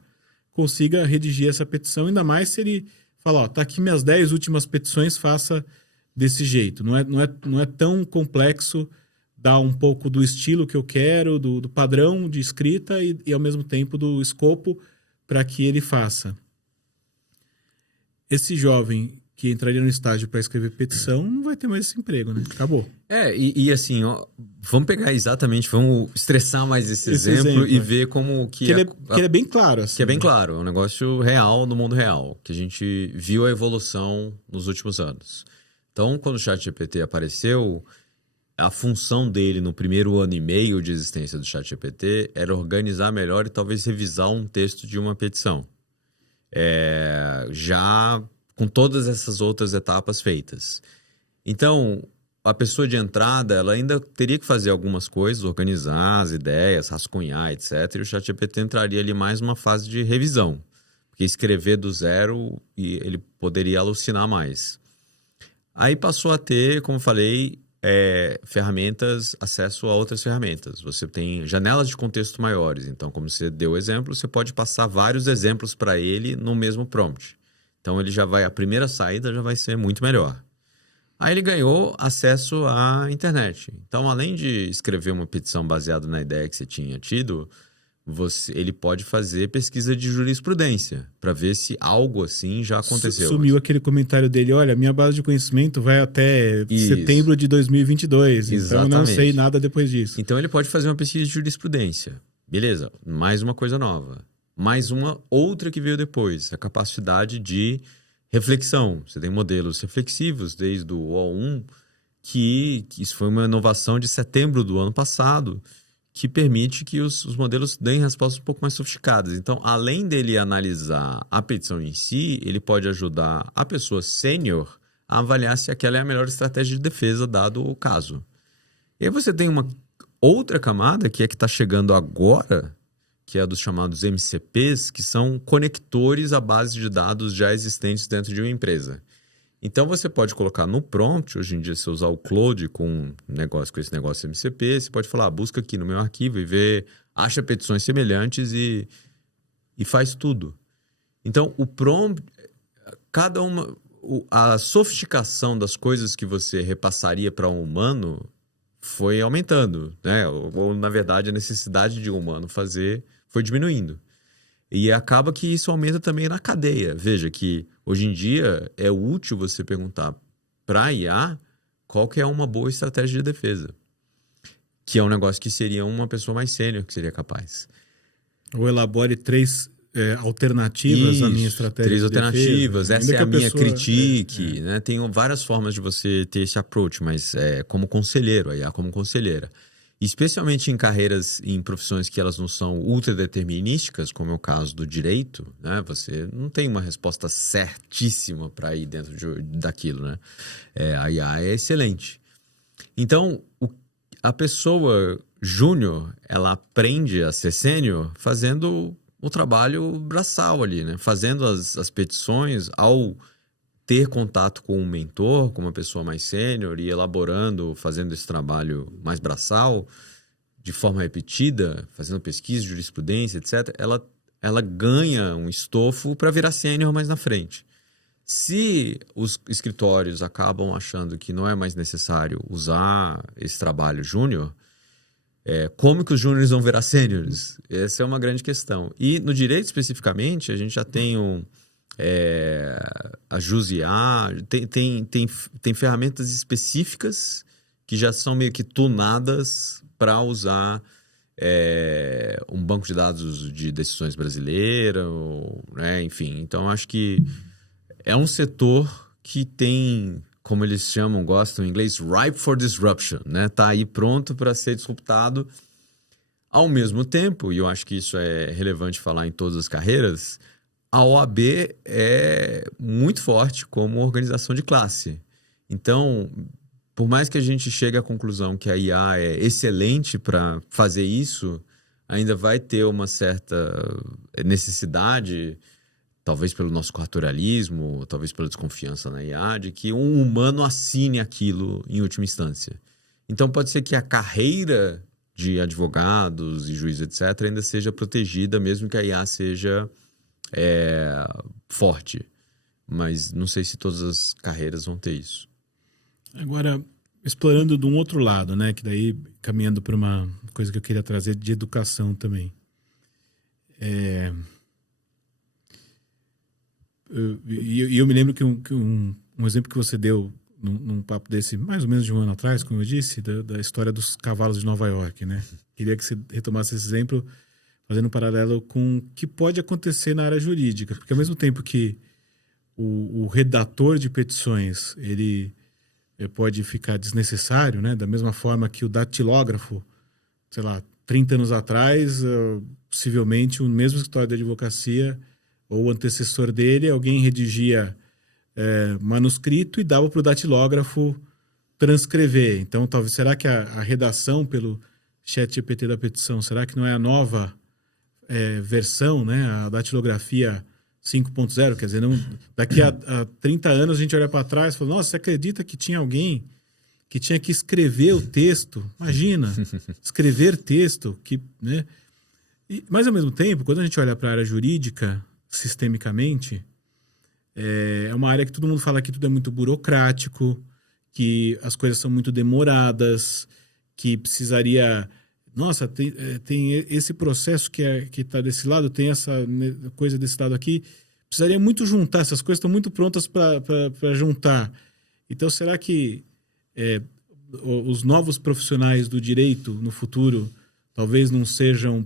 consiga redigir essa petição, ainda mais se ele falar, ó, tá aqui minhas 10 últimas petições, faça desse jeito. Não é tão complexo dar um pouco do estilo que eu quero, do padrão de escrita e ao mesmo tempo do escopo para que ele faça. Esse jovem que entraria no estágio para escrever petição não vai ter mais esse emprego, né? Acabou. E assim, ó, vamos pegar exatamente, vamos estressar mais esse exemplo e ver como que... ele é bem claro. Assim, que é bem claro, é um negócio real no mundo real, que a gente viu a evolução nos últimos anos. Então, quando o ChatGPT apareceu, a função dele no primeiro ano e meio de existência do ChatGPT era organizar melhor e talvez revisar um texto de uma petição. Já com todas essas outras etapas feitas. Então, a pessoa de entrada, ela ainda teria que fazer algumas coisas, organizar as ideias, rascunhar, etc. E o ChatGPT entraria ali mais numa fase de revisão. Porque escrever do zero, e ele poderia alucinar mais. Aí passou a ter, como eu falei, ferramentas, acesso a outras ferramentas. Você tem janelas de contexto maiores. Então, como você deu o exemplo, você pode passar vários exemplos para ele no mesmo prompt. Então, a primeira saída já vai ser muito melhor. Aí ele ganhou acesso à internet. Então, além de escrever uma petição baseada na ideia que você tinha tido, ele pode fazer pesquisa de jurisprudência para ver se algo assim já aconteceu. Sumiu aquele comentário dele, olha, minha base de conhecimento vai até setembro de 2022, então eu não sei nada depois disso. Então, ele pode fazer uma pesquisa de jurisprudência. Beleza, mais uma coisa nova. Mais uma outra que veio depois, a capacidade de reflexão. Você tem modelos reflexivos desde o O1, que isso foi uma inovação de setembro do ano passado, que permite que os modelos deem respostas um pouco mais sofisticadas. Então, além dele analisar a petição em si, ele pode ajudar a pessoa sênior a avaliar se aquela é a melhor estratégia de defesa, dado o caso. E aí você tem uma outra camada, que está chegando agora, que é a dos chamados MCPs, que são conectores à base de dados já existentes dentro de uma empresa. Então, você pode colocar no prompt, hoje em dia, se usar o Claude com esse negócio MCP, você pode falar, busca aqui no meu arquivo e vê, acha petições semelhantes e faz tudo. Então, o prompt, a sofisticação das coisas que você repassaria para um humano foi aumentando, né? Ou, na verdade, a necessidade de um humano fazer foi diminuindo. E acaba que isso aumenta também na cadeia. Veja que, hoje em dia, é útil você perguntar para a IA qual que é uma boa estratégia de defesa. Que é um negócio que seria uma pessoa mais sênior que seria capaz. Ou elabore 3 alternativas à minha estratégia 3 de alternativas, defesa. essa é a minha critique. Né? Tem várias formas de você ter esse approach, mas como conselheiro, a IA como conselheira. Especialmente em carreiras, em profissões que elas não são ultradeterminísticas, como é o caso do direito, né? Você não tem uma resposta certíssima para ir dentro daquilo, né? A IA é excelente. Então, a pessoa júnior, ela aprende a ser sênior fazendo o trabalho braçal ali, né? Fazendo as petições, ao ter contato com um mentor, com uma pessoa mais sênior e elaborando, fazendo esse trabalho mais braçal, de forma repetida, fazendo pesquisa, jurisprudência, etc., ela ganha um estofo para virar sênior mais na frente. Se os escritórios acabam achando que não é mais necessário usar esse trabalho júnior, como que os júniores vão virar sêniores? Essa é uma grande questão. E no direito, especificamente, a gente já tem a JUS-IA, tem ferramentas específicas que já são meio que tunadas para usar um banco de dados de decisões brasileira, né? Enfim, então acho que é um setor que tem, como eles gostam em inglês, ripe for disruption, né? Tá aí pronto para ser disruptado. Ao mesmo tempo, e eu acho que isso é relevante falar em todas as carreiras, a OAB é muito forte como organização de classe. Então, por mais que a gente chegue à conclusão que a IA é excelente para fazer isso, ainda vai ter uma certa necessidade, talvez pelo nosso cartorialismo, talvez pela desconfiança na IA, de que um humano assine aquilo em última instância. Então, pode ser que a carreira de advogados e juízes, etc., ainda seja protegida, mesmo que a IA seja forte. Mas não sei se todas as carreiras vão ter isso. Agora, explorando de um outro lado, né? Que daí, caminhando para uma coisa que eu queria trazer de educação também. Eu me lembro que um exemplo que você deu num papo desse, mais ou menos de um ano atrás, como eu disse, da história dos cavalos de Nova York, né? Queria que você retomasse esse exemplo, fazendo um paralelo com o que pode acontecer na área jurídica. Porque ao mesmo tempo que o redator de petições, ele pode ficar desnecessário, né? Da mesma forma que o datilógrafo, sei lá, 30 anos atrás, possivelmente o mesmo escritório de advocacia ou o antecessor dele, alguém redigia manuscrito e dava para o datilógrafo transcrever. Então, talvez, será que a redação pelo ChatGPT da petição, será que não é a nova versão, né? A datilografia 5.0? Quer dizer, não, daqui a 30 anos a gente olha para trás e fala, nossa, você acredita que tinha alguém que tinha que escrever o texto? Imagina, escrever texto. Né? Mas, ao mesmo tempo, quando a gente olha para a área jurídica, sistemicamente, é uma área que todo mundo fala que tudo é muito burocrático, que as coisas são muito demoradas, que precisaria... Nossa, tem esse processo que está desse lado, tem essa coisa desse lado aqui. Precisaria muito juntar, essas coisas estão muito prontas para juntar. Então, será que os novos profissionais do direito no futuro talvez não sejam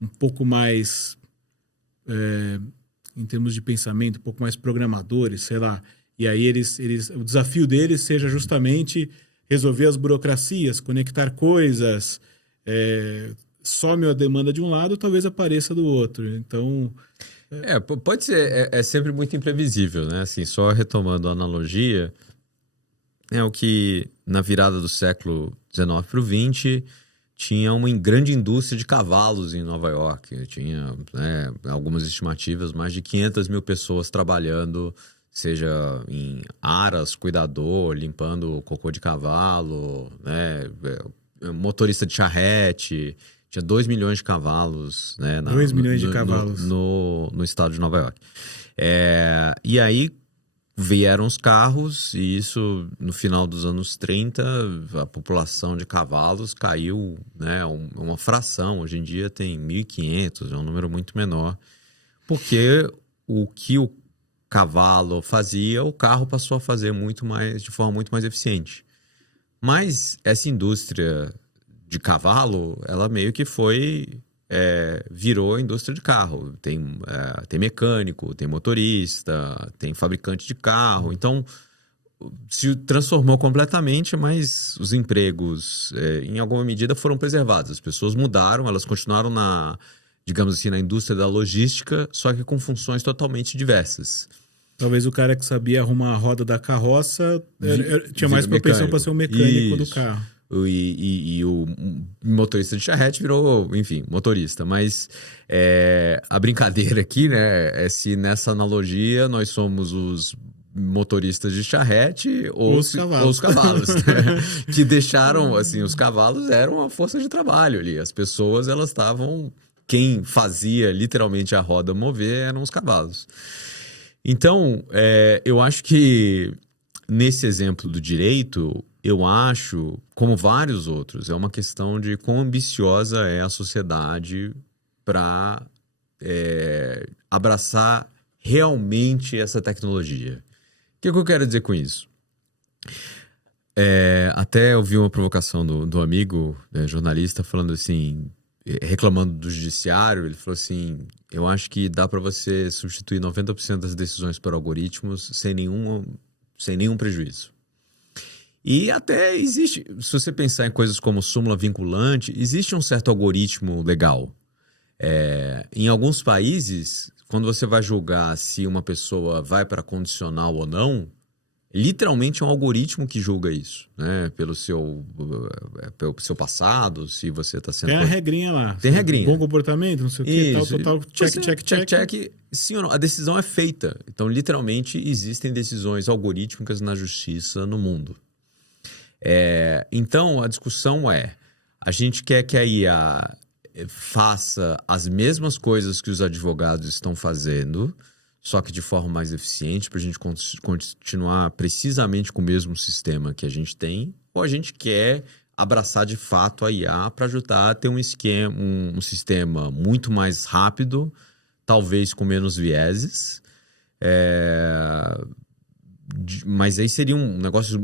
um pouco mais, em termos de pensamento, um pouco mais programadores, sei lá. E aí o desafio deles seja justamente resolver as burocracias, conectar coisas, some a demanda de um lado, talvez apareça do outro. Então... pode ser, é sempre muito imprevisível, né? Assim, só retomando a analogia, é o que na virada do século XIX para o XX tinha uma grande indústria de cavalos em Nova York. Tinha, né, algumas estimativas, mais de 500 mil pessoas trabalhando, seja em aras, cuidador, limpando cocô de cavalo, né, motorista de charrete. Tinha 2 milhões de cavalos, né, 2 milhões de cavalos. No estado de Nova York. E aí vieram os carros, e isso no final dos anos 30, a população de cavalos caiu, né, uma fração. Hoje em dia tem 1.500, é um número muito menor, porque o que o cavalo fazia, o carro passou a fazer de forma muito mais eficiente. Mas essa indústria de cavalo, ela meio que virou indústria de carro. Tem mecânico, tem motorista, tem fabricante de carro. Então, se transformou completamente, mas os empregos, em alguma medida, foram preservados. As pessoas mudaram, elas continuaram digamos assim, na indústria da logística, só que com funções totalmente diversas. Talvez o cara que sabia arrumar a roda da carroça tinha mais propensão para ser um mecânico do carro. E o motorista de charrete virou, enfim, motorista. Mas a brincadeira aqui, né, é se nessa analogia nós somos os motoristas de charrete ou os cavalos, né? Que deixaram, assim, os cavalos eram a força de trabalho ali. As pessoas, elas estavam... Quem fazia literalmente a roda mover eram os cavalos. Então, eu acho que nesse exemplo do direito, eu acho, como vários outros, é uma questão de quão ambiciosa é a sociedade para abraçar realmente essa tecnologia. O que eu quero dizer com isso? Até eu vi uma provocação do amigo, jornalista, falando assim, reclamando do judiciário. Ele falou assim: eu acho que dá para você substituir 90% das decisões por algoritmos sem nenhum prejuízo. E até existe, se você pensar em coisas como súmula vinculante, existe um certo algoritmo legal. Em alguns países, quando você vai julgar se uma pessoa vai para condicional ou não, literalmente é um algoritmo que julga isso, né? Pelo seu passado, se você está sendo... Tem a regrinha lá. Tem regrinha. Bom comportamento, não sei o que, tal, check. Sim ou não, a decisão é feita. Então, literalmente, existem decisões algorítmicas na justiça no mundo. Então, a discussão a gente quer que a IA faça as mesmas coisas que os advogados estão fazendo, só que de forma mais eficiente, para a gente continuar precisamente com o mesmo sistema que a gente tem, ou a gente quer abraçar de fato a IA para ajudar a ter um sistema muito mais rápido, talvez com menos vieses, mas aí seria um negócio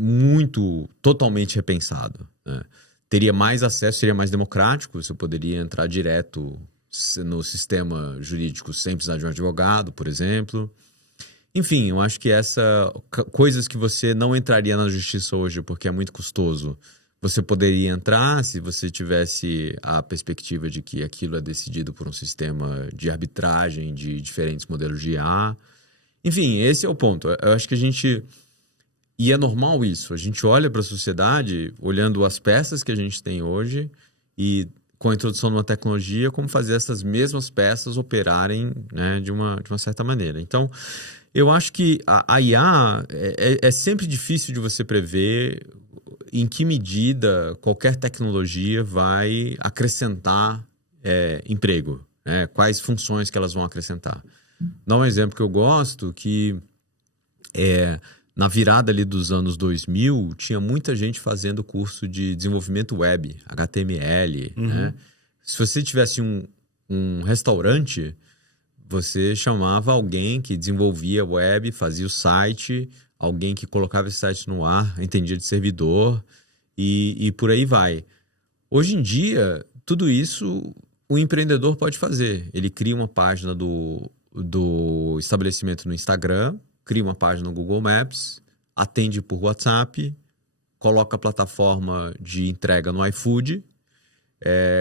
totalmente repensado, né? Teria mais acesso, seria mais democrático, você poderia entrar direto no sistema jurídico sem precisar de um advogado, por exemplo. Enfim, eu acho que coisas que você não entraria na justiça hoje porque é muito custoso, você poderia entrar se você tivesse a perspectiva de que aquilo é decidido por um sistema de arbitragem de diferentes modelos de IA. Enfim, esse é o ponto. Eu acho que a gente... E é normal isso. A gente olha para a sociedade olhando as peças que a gente tem hoje e, com a introdução de uma tecnologia, como fazer essas mesmas peças operarem, né, de uma certa maneira. Então, eu acho que a IA é sempre difícil de você prever em que medida qualquer tecnologia vai acrescentar emprego, né? Quais funções que elas vão acrescentar. Dá um exemplo que eu gosto, que na virada ali dos anos 2000, tinha muita gente fazendo curso de desenvolvimento web, HTML, né? Se você tivesse um restaurante, você chamava alguém que desenvolvia web, fazia o site, alguém que colocava esse site no ar, entendia de servidor e por aí vai. Hoje em dia, tudo isso o empreendedor pode fazer. Ele cria uma página do estabelecimento no Instagram, cria uma página no Google Maps, atende por WhatsApp, coloca a plataforma de entrega no iFood.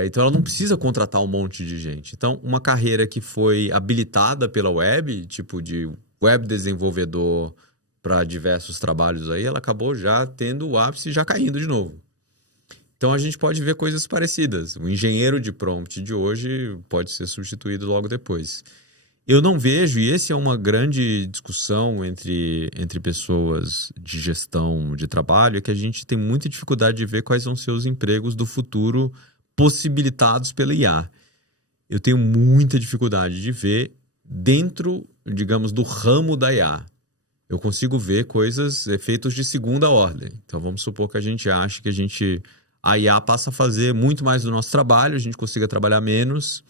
Então, ela não precisa contratar um monte de gente. Então, uma carreira que foi habilitada pela web, tipo de web desenvolvedor para diversos trabalhos aí, ela acabou já tendo o ápice e já caindo de novo. Então, a gente pode ver coisas parecidas. O engenheiro de prompt de hoje pode ser substituído logo depois. Eu não vejo, e esse é uma grande discussão entre pessoas de gestão de trabalho, é que a gente tem muita dificuldade de ver quais vão ser os empregos do futuro possibilitados pela IA. Eu tenho muita dificuldade de ver dentro, digamos, do ramo da IA. Eu consigo ver coisas, efeitos de segunda ordem. Então, vamos supor que a gente ache que a IA passa a fazer muito mais do nosso trabalho, a gente consiga trabalhar menos,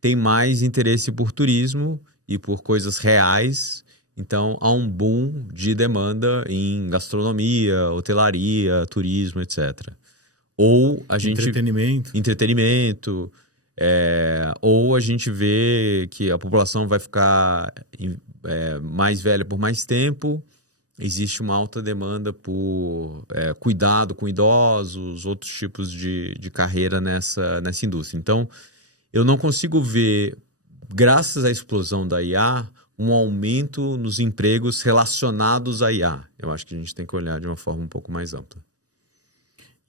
tem mais interesse por turismo e por coisas reais. Então, há um boom de demanda em gastronomia, hotelaria, turismo, etc. Ou a gente... Entretenimento. Ou a gente vê que a população vai ficar mais velha por mais tempo. Existe uma alta demanda por cuidado com idosos, outros tipos de carreira nessa indústria. Então, eu não consigo ver, graças à explosão da IA, um aumento nos empregos relacionados à IA. Eu acho que a gente tem que olhar de uma forma um pouco mais ampla.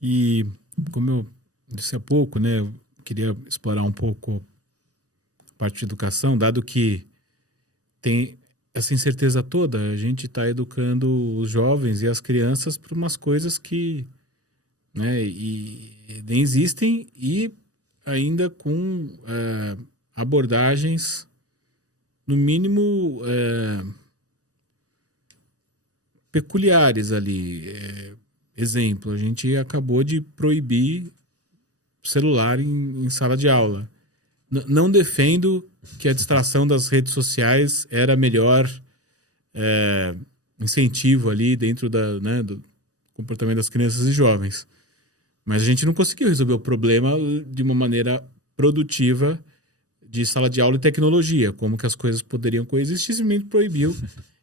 E, como eu disse há pouco, né, eu queria explorar um pouco a parte de educação, dado que tem essa incerteza toda, a gente está educando os jovens e as crianças para umas coisas que, né, e nem existem, e ainda com abordagens, no mínimo, peculiares ali. Exemplo, a gente acabou de proibir celular em sala de aula. Não defendo que a distração das redes sociais era melhor incentivo ali dentro do comportamento das crianças e jovens. Mas a gente não conseguiu resolver o problema de uma maneira produtiva de sala de aula e tecnologia, como que as coisas poderiam coexistir, simplesmente proibiu.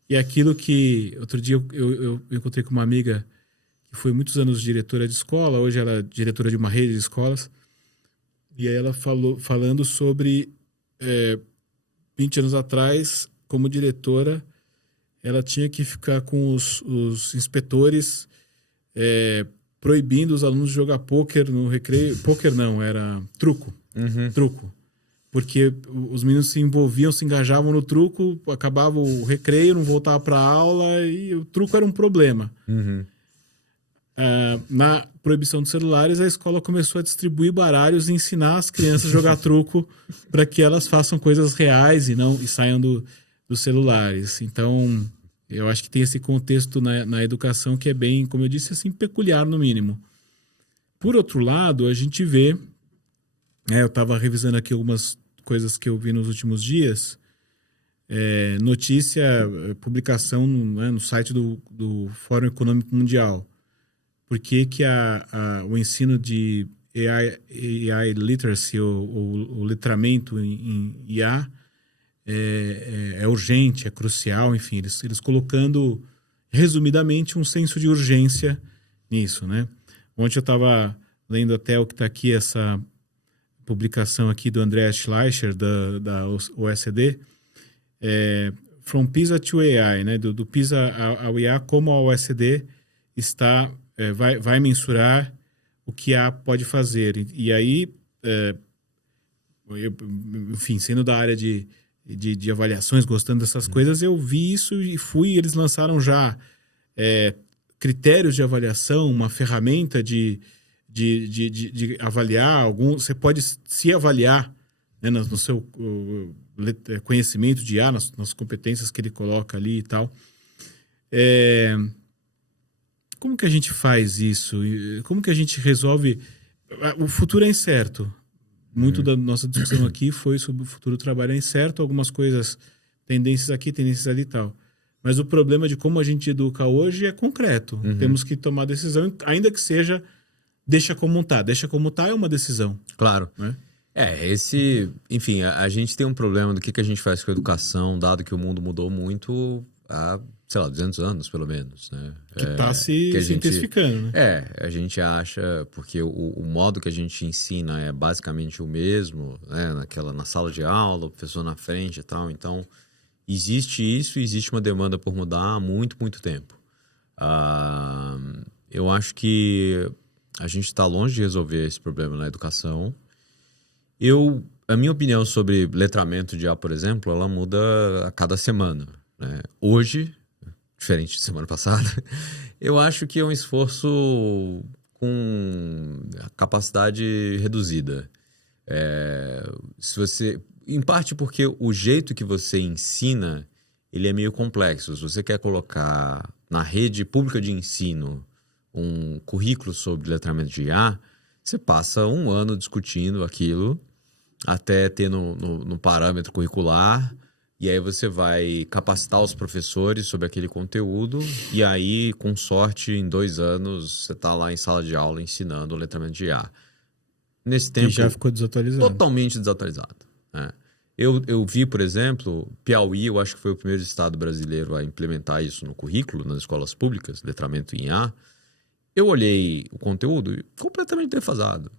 E aquilo que... Outro dia eu encontrei com uma amiga que foi muitos anos diretora de escola, hoje ela é diretora de uma rede de escolas, e aí ela falando sobre 20 anos atrás, como diretora, ela tinha que ficar com os inspetores proibindo os alunos de jogar pôquer no recreio. Pôquer não, era truco. Uhum. Truco. Porque os meninos se envolviam, se engajavam no truco, acabava o recreio, não voltava para a aula, e o truco era um problema. Uhum. Na proibição dos celulares, a escola começou a distribuir baralhos e ensinar as crianças a jogar truco para que elas façam coisas reais e saiam dos celulares. Então, eu acho que tem esse contexto na educação que é bem, como eu disse, assim, peculiar no mínimo. Por outro lado, a gente vê, eu estava revisando aqui algumas coisas que eu vi nos últimos dias, publicação no site do Fórum Econômico Mundial. Por que o ensino de AI literacy, o letramento em IA, é urgente, é crucial, enfim, eles colocando, resumidamente, um senso de urgência nisso, né? Ontem eu estava lendo até o que está aqui, essa publicação aqui do Andreas Schleicher, da OECD, From PISA to AI, né? Do PISA ao IA, como a OECD está... vai mensurar o que a pode fazer. E aí, enfim, sendo da área de avaliações, gostando dessas coisas, eu vi isso e eles lançaram já critérios de avaliação, uma ferramenta de avaliar você pode se avaliar, né, no seu conhecimento de IA, nas competências que ele coloca ali e tal. Como que a gente faz isso? Como que a gente resolve? O futuro é incerto. Muito da nossa discussão aqui foi sobre o futuro do trabalho é incerto. Algumas coisas, tendências aqui, tendências ali e tal. Mas o problema de como a gente educa hoje é concreto. Uhum. Temos que tomar decisão, ainda que seja deixa como tá. Deixa como tá é uma decisão. Claro. Né? Enfim, a gente tem um problema do que a gente faz com a educação, dado que o mundo mudou muito há, sei lá, 200 anos, pelo menos, né? Que está se intensificando, né? A gente acha, porque o modo que a gente ensina é basicamente o mesmo, né? Na sala de aula, o professor na frente e tal. Então, existe isso e existe uma demanda por mudar há muito, muito tempo. Eu acho que A gente está longe de resolver esse problema na educação. A minha opinião sobre letramento de IA, por exemplo, ela muda a cada semana, né? Hoje, diferente de semana passada, eu acho que é um esforço com capacidade reduzida. Em parte porque o jeito que você ensina, ele é meio complexo. Se você quer colocar na rede pública de ensino um currículo sobre letramento de IA, você passa um ano discutindo aquilo até ter no parâmetro curricular, e aí você vai capacitar os professores sobre aquele conteúdo, e aí, com sorte, em 2 anos, você está lá em sala de aula ensinando o letramento de IA. Nesse tempo, que já ficou desatualizado. Totalmente desatualizado, né? Eu vi, por exemplo, Piauí, eu acho que foi o primeiro estado brasileiro a implementar isso no currículo, nas escolas públicas, letramento em IA. Eu olhei o conteúdo completamente defasado.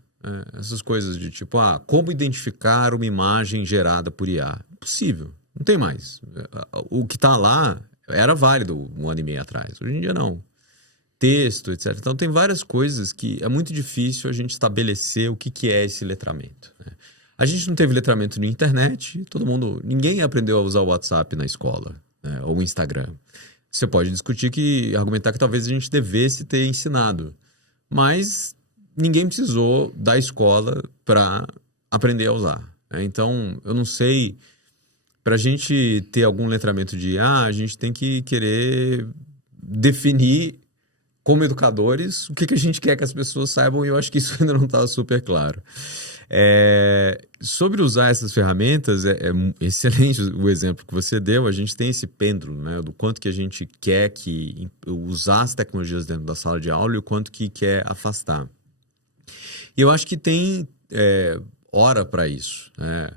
Essas coisas de tipo, como identificar uma imagem gerada por IA? Impossível, não tem mais. O que está lá era válido 1 ano e meio atrás, hoje em dia não. Texto, etc. Então tem várias coisas que é muito difícil a gente estabelecer o que é esse letramento, né? A gente não teve letramento na internet, ninguém aprendeu a usar o WhatsApp na escola, né? Ou o Instagram. Você pode argumentar que talvez a gente devesse ter ensinado, mas ninguém precisou da escola para aprender a usar, né? Então, eu não sei, para a gente ter algum letramento de IA, a gente tem que querer definir como educadores o que a gente quer que as pessoas saibam, e eu acho que isso ainda não está super claro. Sobre usar essas ferramentas, é excelente o exemplo que você deu. A gente tem esse pêndulo, né, do quanto que a gente quer usar as tecnologias dentro da sala de aula e o quanto que quer afastar. E eu acho que tem hora para isso, né?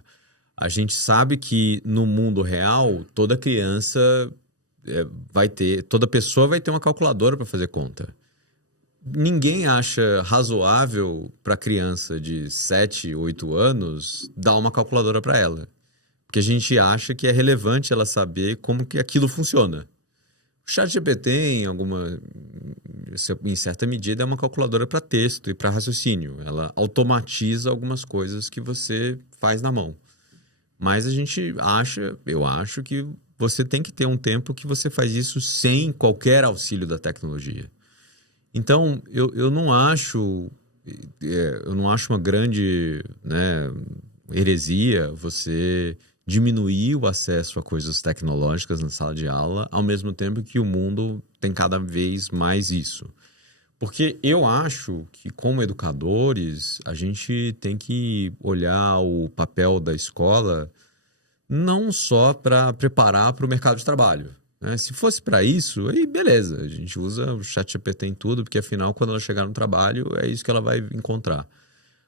A gente sabe que no mundo real, toda pessoa vai ter uma calculadora para fazer conta. Ninguém acha razoável para criança de 7, 8 anos dar uma calculadora para ela. Porque a gente acha que é relevante ela saber como que aquilo funciona. O ChatGPT, em certa medida, é uma calculadora para texto e para raciocínio. Ela automatiza algumas coisas que você faz na mão. Mas eu acho que você tem que ter um tempo que você faz isso sem qualquer auxílio da tecnologia. Então, eu não acho uma grande, né, heresia você diminuir o acesso a coisas tecnológicas na sala de aula, ao mesmo tempo que o mundo tem cada vez mais isso. Porque eu acho que, como educadores, a gente tem que olhar o papel da escola não só para preparar para o mercado de trabalho, né? Se fosse para isso, aí beleza, a gente usa o ChatGPT em tudo, porque afinal, quando ela chegar no trabalho, é isso que ela vai encontrar.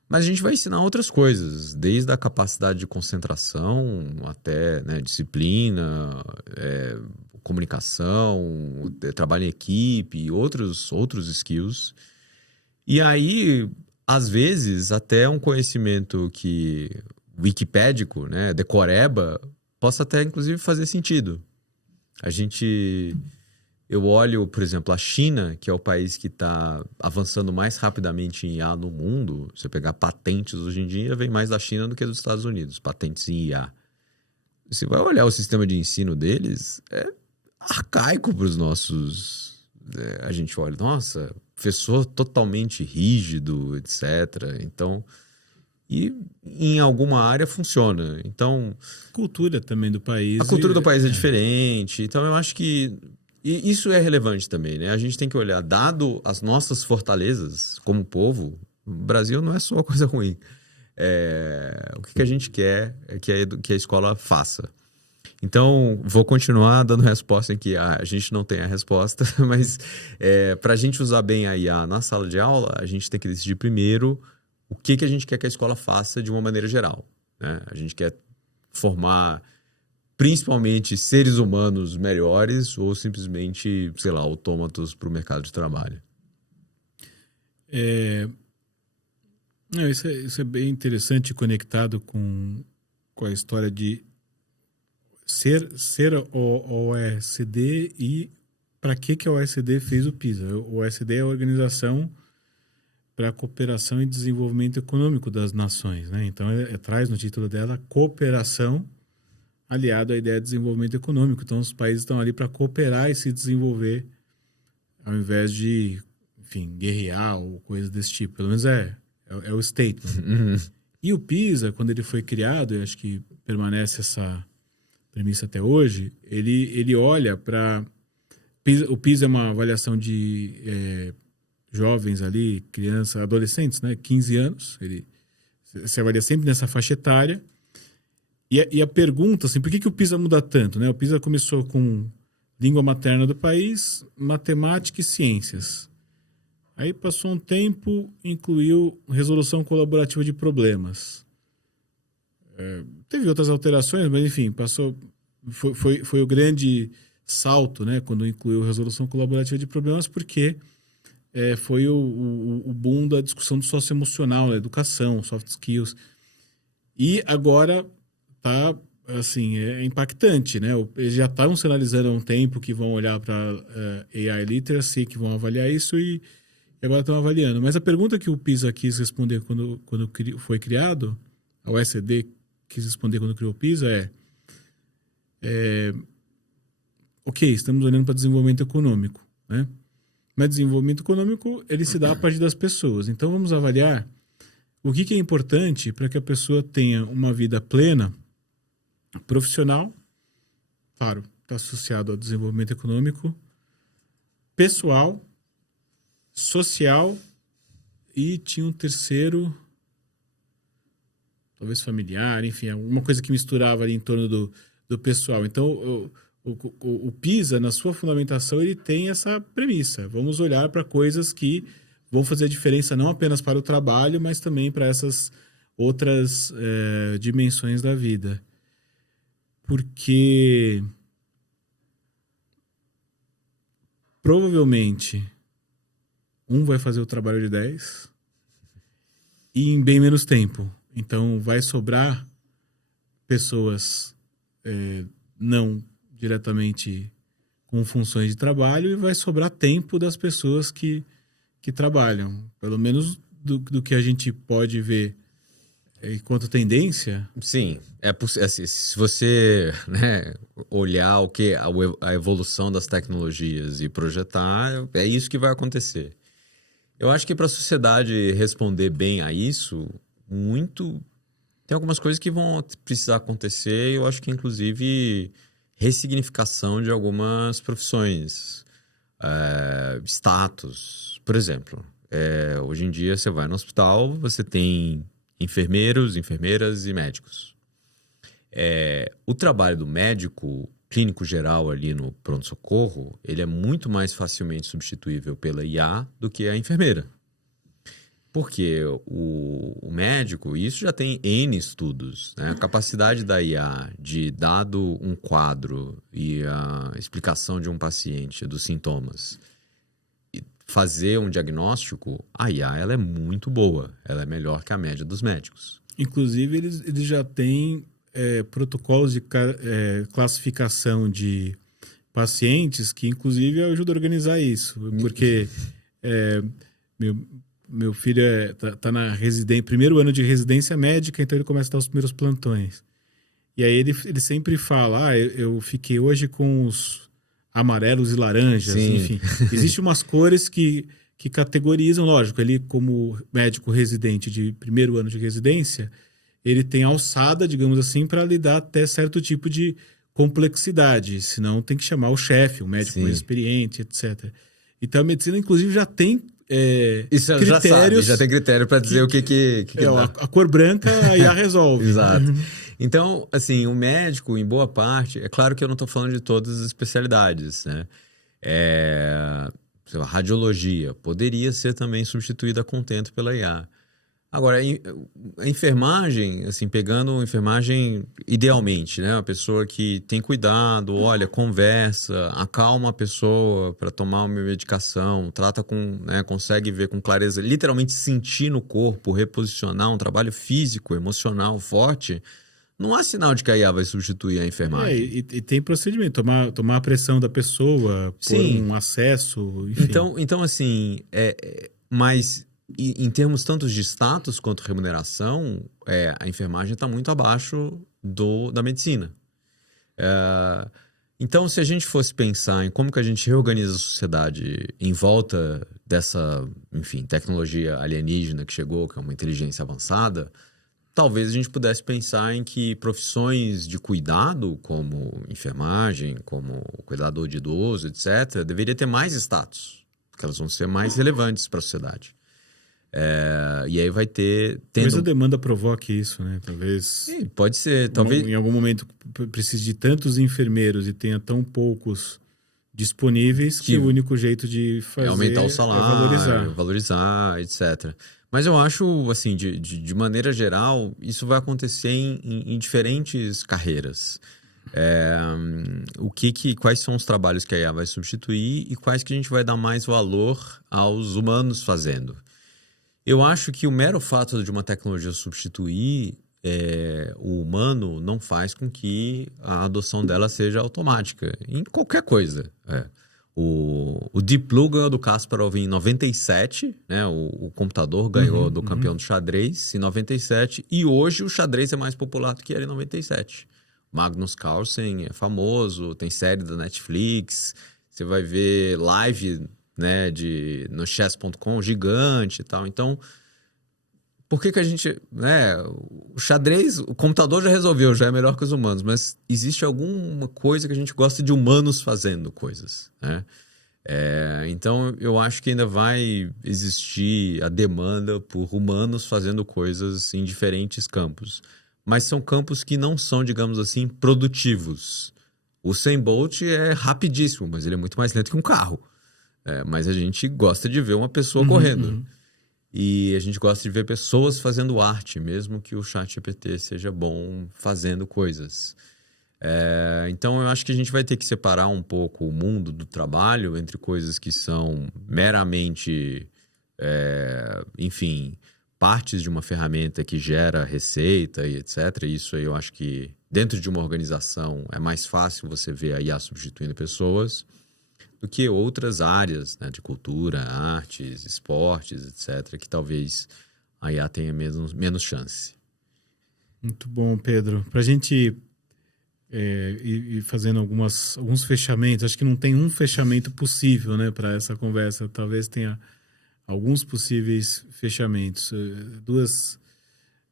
Mas a gente vai ensinar outras coisas, desde a capacidade de concentração até, né, disciplina, comunicação, trabalho em equipe e outros skills. E aí, às vezes, até um conhecimento wikipédico, né, decoreba, possa até, inclusive, fazer sentido. Eu olho, por exemplo, a China, que é o país que está avançando mais rapidamente em IA no mundo. Se você pegar patentes hoje em dia, vem mais da China do que dos Estados Unidos, patentes em IA. Você vai olhar o sistema de ensino deles, é arcaico para os nossos... a gente olha, nossa, professor totalmente rígido, etc. Então... E em alguma área funciona. Então, Cultura também do país. A cultura do país é diferente. Então, eu acho que isso é relevante também, né? A gente tem que olhar, dado as nossas fortalezas como povo, o Brasil não é só uma coisa ruim. O que a gente quer é que a escola faça. Então, vou continuar dando resposta em que a gente não tem a resposta, mas para a gente usar bem a IA na sala de aula, a gente tem que decidir primeiro o que a gente quer que a escola faça de uma maneira geral, né? A gente quer formar principalmente seres humanos melhores ou simplesmente, sei lá, autômatos para o mercado de trabalho. Isso é bem interessante, conectado com a história de ser o OECD e para que a OECD fez o PISA. O OECD é a organização para a cooperação e desenvolvimento econômico das nações, né? Então, traz no título dela cooperação aliado à ideia de desenvolvimento econômico. Então, os países estão ali para cooperar e se desenvolver ao invés de, enfim, guerrear ou coisas desse tipo. Pelo menos é o statement. Uhum. E o PISA, quando ele foi criado, eu acho que permanece essa premissa até hoje, ele olha para... O PISA é uma avaliação de jovens ali, crianças, adolescentes, né? 15 anos. Se avalia sempre nessa faixa etária. E a pergunta, assim, por que o PISA muda tanto, né? O PISA começou com língua materna do país, matemática e ciências. Aí passou um tempo, incluiu resolução colaborativa de problemas. Teve outras alterações, mas enfim, foi o grande salto, né? Quando incluiu resolução colaborativa de problemas, porque foi o boom da discussão do socioemocional, da educação, soft skills. E agora tá, assim, é impactante, né? Eles já estavam sinalizando há um tempo que vão olhar para AI Literacy, que vão avaliar isso e agora estão avaliando. Mas a pergunta que o PISA quis responder quando foi criado, a OECD quis responder quando criou o PISA ok, estamos olhando para desenvolvimento econômico, né? Mas desenvolvimento econômico, ele se dá a partir das pessoas. Então, vamos avaliar o que é importante para que a pessoa tenha uma vida plena, profissional, claro, está associado ao desenvolvimento econômico, pessoal, social e tinha um terceiro, talvez familiar, enfim, alguma coisa que misturava ali em torno do pessoal. Então, o PISA, na sua fundamentação, ele tem essa premissa. Vamos olhar para coisas que vão fazer a diferença não apenas para o trabalho, mas também para essas outras dimensões da vida. Porque provavelmente um vai fazer o trabalho de 10 e em bem menos tempo. Então vai sobrar pessoas não diretamente com funções de trabalho e vai sobrar tempo das pessoas que trabalham. Pelo menos do que a gente pode ver enquanto tendência. Sim, assim, se você, né, olhar a evolução das tecnologias e projetar, é isso que vai acontecer. Eu acho que para a sociedade responder bem a isso, tem algumas coisas que vão precisar acontecer e eu acho que inclusive ressignificação de algumas profissões, status. Por exemplo, hoje em dia você vai no hospital, você tem enfermeiros, enfermeiras e médicos. O trabalho do médico clínico geral ali no pronto-socorro, ele é muito mais facilmente substituível pela IA do que a enfermeira. Porque o médico, isso já tem N estudos, né? A capacidade da IA de, dado um quadro e a explicação de um paciente, dos sintomas, e fazer um diagnóstico, a IA ela é muito boa, ela é melhor que a média dos médicos. Inclusive, eles já têm protocolos de classificação de pacientes que, inclusive, ajudam a organizar isso. Porque meu filho tá na primeiro ano de residência médica, então ele começa a dar os primeiros plantões. E aí ele sempre fala, eu fiquei hoje com os amarelos e laranjas, Sim. Enfim. Existem umas cores que categorizam, lógico, ele como médico residente de primeiro ano de residência, ele tem alçada, digamos assim, para lidar até certo tipo de complexidade, senão tem que chamar o chefe, o médico mais experiente, etc. Então a medicina, inclusive, já tem isso critérios, já tem critério para dizer o que a cor branca aí a resolve. Exato. Então, assim, o médico, em boa parte, é claro que eu não estou falando de todas as especialidades, né? A radiologia poderia ser também substituída a contento pela IA. Agora, a enfermagem, assim, pegando a enfermagem idealmente, né? Uma pessoa que tem cuidado, olha, conversa, acalma a pessoa para tomar uma medicação, trata consegue ver com clareza, literalmente sentir no corpo, reposicionar um trabalho físico, emocional forte, não há sinal de que a IA vai substituir a enfermagem. E tem procedimento, tomar a pressão da pessoa, pôr um acesso, enfim. Então assim, mas em termos tanto de status quanto remuneração, a enfermagem está muito abaixo da medicina. Então, se a gente fosse pensar em como que a gente reorganiza a sociedade em volta dessa, enfim, tecnologia alienígena que chegou, que é uma inteligência avançada, talvez a gente pudesse pensar em que profissões de cuidado, como enfermagem, como cuidador de idoso, etc., deveria ter mais status, porque elas vão ser mais relevantes para a sociedade. E aí vai Talvez a demanda provoque isso, né? Talvez... Sim, pode ser. Talvez... Em algum momento precise de tantos enfermeiros e tenha tão poucos disponíveis que o único jeito de fazer aumentar o salário, valorizar, valorizar, etc. Mas eu acho, assim, de maneira geral, isso vai acontecer em diferentes carreiras. Quais são os trabalhos que a IA vai substituir e quais que a gente vai dar mais valor aos humanos fazendo. Eu acho que o mero fato de uma tecnologia substituir o humano não faz com que a adoção dela seja automática, em qualquer coisa. O Deep Blue ganhou do Kasparov em 97, né? O computador ganhou do campeão do xadrez em 97, e hoje o xadrez é mais popular do que era em 97. Magnus Carlsen é famoso, tem série da Netflix, você vai ver live, né, no chess.com gigante e tal. Então, por que a gente... o xadrez, o computador já resolveu, já é melhor que os humanos, mas existe alguma coisa que a gente gosta de humanos fazendo coisas, né? Então, eu acho que ainda vai existir a demanda por humanos fazendo coisas em diferentes campos. Mas são campos que não são, digamos assim, produtivos. O Usain Bolt é rapidíssimo, mas ele é muito mais lento que um carro. Mas a gente gosta de ver uma pessoa correndo. E a gente gosta de ver pessoas fazendo arte, mesmo que o ChatGPT seja bom fazendo coisas. Então, eu acho que a gente vai ter que separar um pouco o mundo do trabalho entre coisas que são meramente, enfim, partes de uma ferramenta que gera receita e etc. Isso aí eu acho que dentro de uma organização é mais fácil você ver a IA substituindo pessoas do que outras áreas, né, de cultura, artes, esportes, etc., que talvez a IA tenha menos chance. Muito bom, Pedro. Para a gente ir fazendo alguns fechamentos, acho que não tem um fechamento possível, né, para essa conversa. Talvez tenha alguns possíveis fechamentos.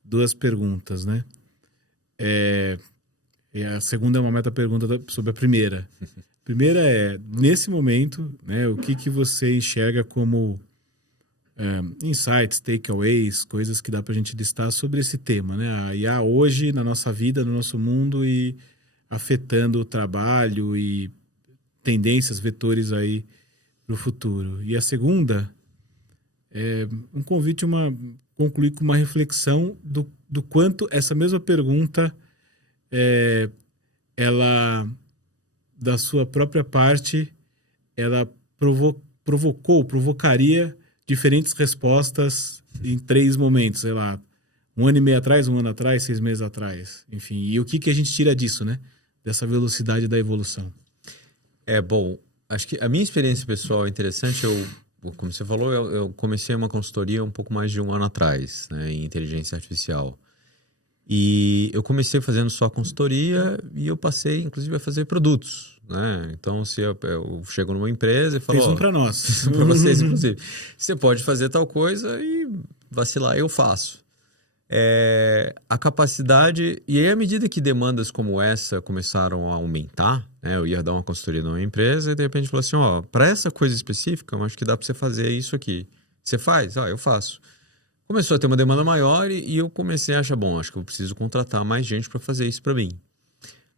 Duas perguntas, né? A segunda é uma meta-pergunta sobre a primeira. A primeira é, nesse momento, né, o que você enxerga como insights, takeaways, coisas que dá para a gente listar sobre esse tema, né? A IA hoje na nossa vida, no nosso mundo e afetando o trabalho e tendências, vetores aí para o futuro. E a segunda é um convite concluir com uma reflexão do quanto essa mesma pergunta ela, da sua própria parte, ela provocaria diferentes respostas em 3 momentos, sei lá, 1 ano e meio atrás, 1 ano atrás, 6 meses atrás, enfim. E o que a gente tira disso, né? Dessa velocidade da evolução. Bom, acho que a minha experiência pessoal é interessante. Como você falou, eu comecei uma consultoria um pouco mais de 1 ano atrás, né, em inteligência artificial. E eu comecei fazendo só consultoria e eu passei, inclusive, a fazer produtos, né? Então, se eu chego numa empresa e falo... Fez um para nós. Fiz um para vocês, inclusive. Você pode fazer tal coisa e vacilar, eu faço. A capacidade... E aí, à medida que demandas como essa começaram a aumentar, né? Eu ia dar uma consultoria numa empresa e, de repente, falou assim, para essa coisa específica, eu acho que dá para você fazer isso aqui. Você faz? Eu faço. Começou a ter uma demanda maior e eu comecei a achar, acho que eu preciso contratar mais gente para fazer isso para mim.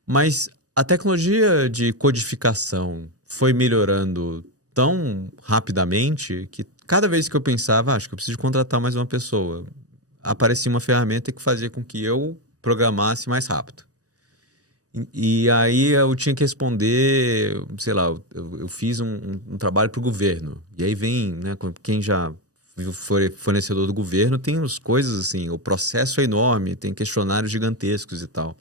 Mas a tecnologia de codificação foi melhorando tão rapidamente que cada vez que eu pensava, acho que eu preciso contratar mais uma pessoa, aparecia uma ferramenta que fazia com que eu programasse mais rápido. E aí eu tinha que responder, sei lá, eu fiz um trabalho para o governo. E aí vem, né, quem já foi fornecedor do governo, tem as coisas assim, o processo é enorme, tem questionários gigantescos e tal.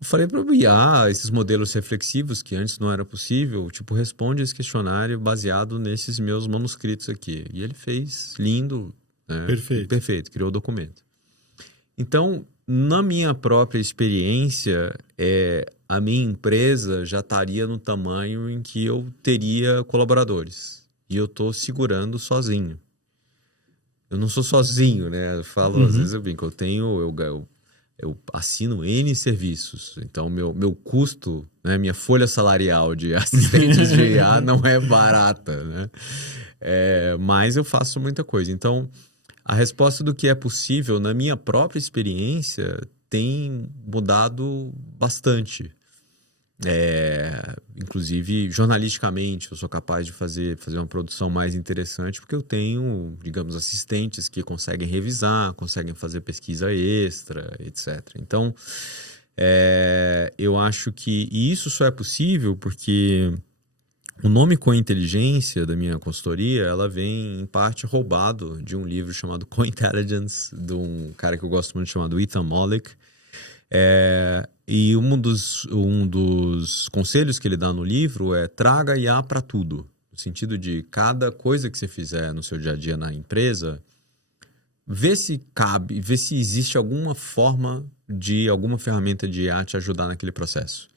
Eu falei para o IA, esses modelos reflexivos que antes não era possível, tipo, responde esse questionário baseado nesses meus manuscritos aqui. E ele fez lindo, né? Perfeito, criou o documento. Então, na minha própria experiência, a minha empresa já estaria no tamanho em que eu teria colaboradores. E eu estou segurando sozinho. Eu não sou sozinho, né? Eu falo, às vezes eu brinco, eu assino N serviços. Então, meu custo, né? Minha folha salarial de assistentes de IA não é barata, né? Mas eu faço muita coisa. Então, a resposta do que é possível, na minha própria experiência, tem mudado bastante. Inclusive, jornalisticamente, eu sou capaz de fazer uma produção mais interessante porque eu tenho, digamos, assistentes que conseguem revisar, conseguem fazer pesquisa extra, etc. Então, eu acho que isso só é possível porque o nome Cointeligência da minha consultoria, ela vem em parte roubado de um livro chamado Cointelligence, de um cara que eu gosto muito chamado Ethan Mollick. E um dos conselhos que ele dá no livro é traga IA para tudo. No sentido de cada coisa que você fizer no seu dia a dia na empresa, vê se cabe, vê se existe alguma forma de alguma ferramenta de IA te ajudar naquele processo.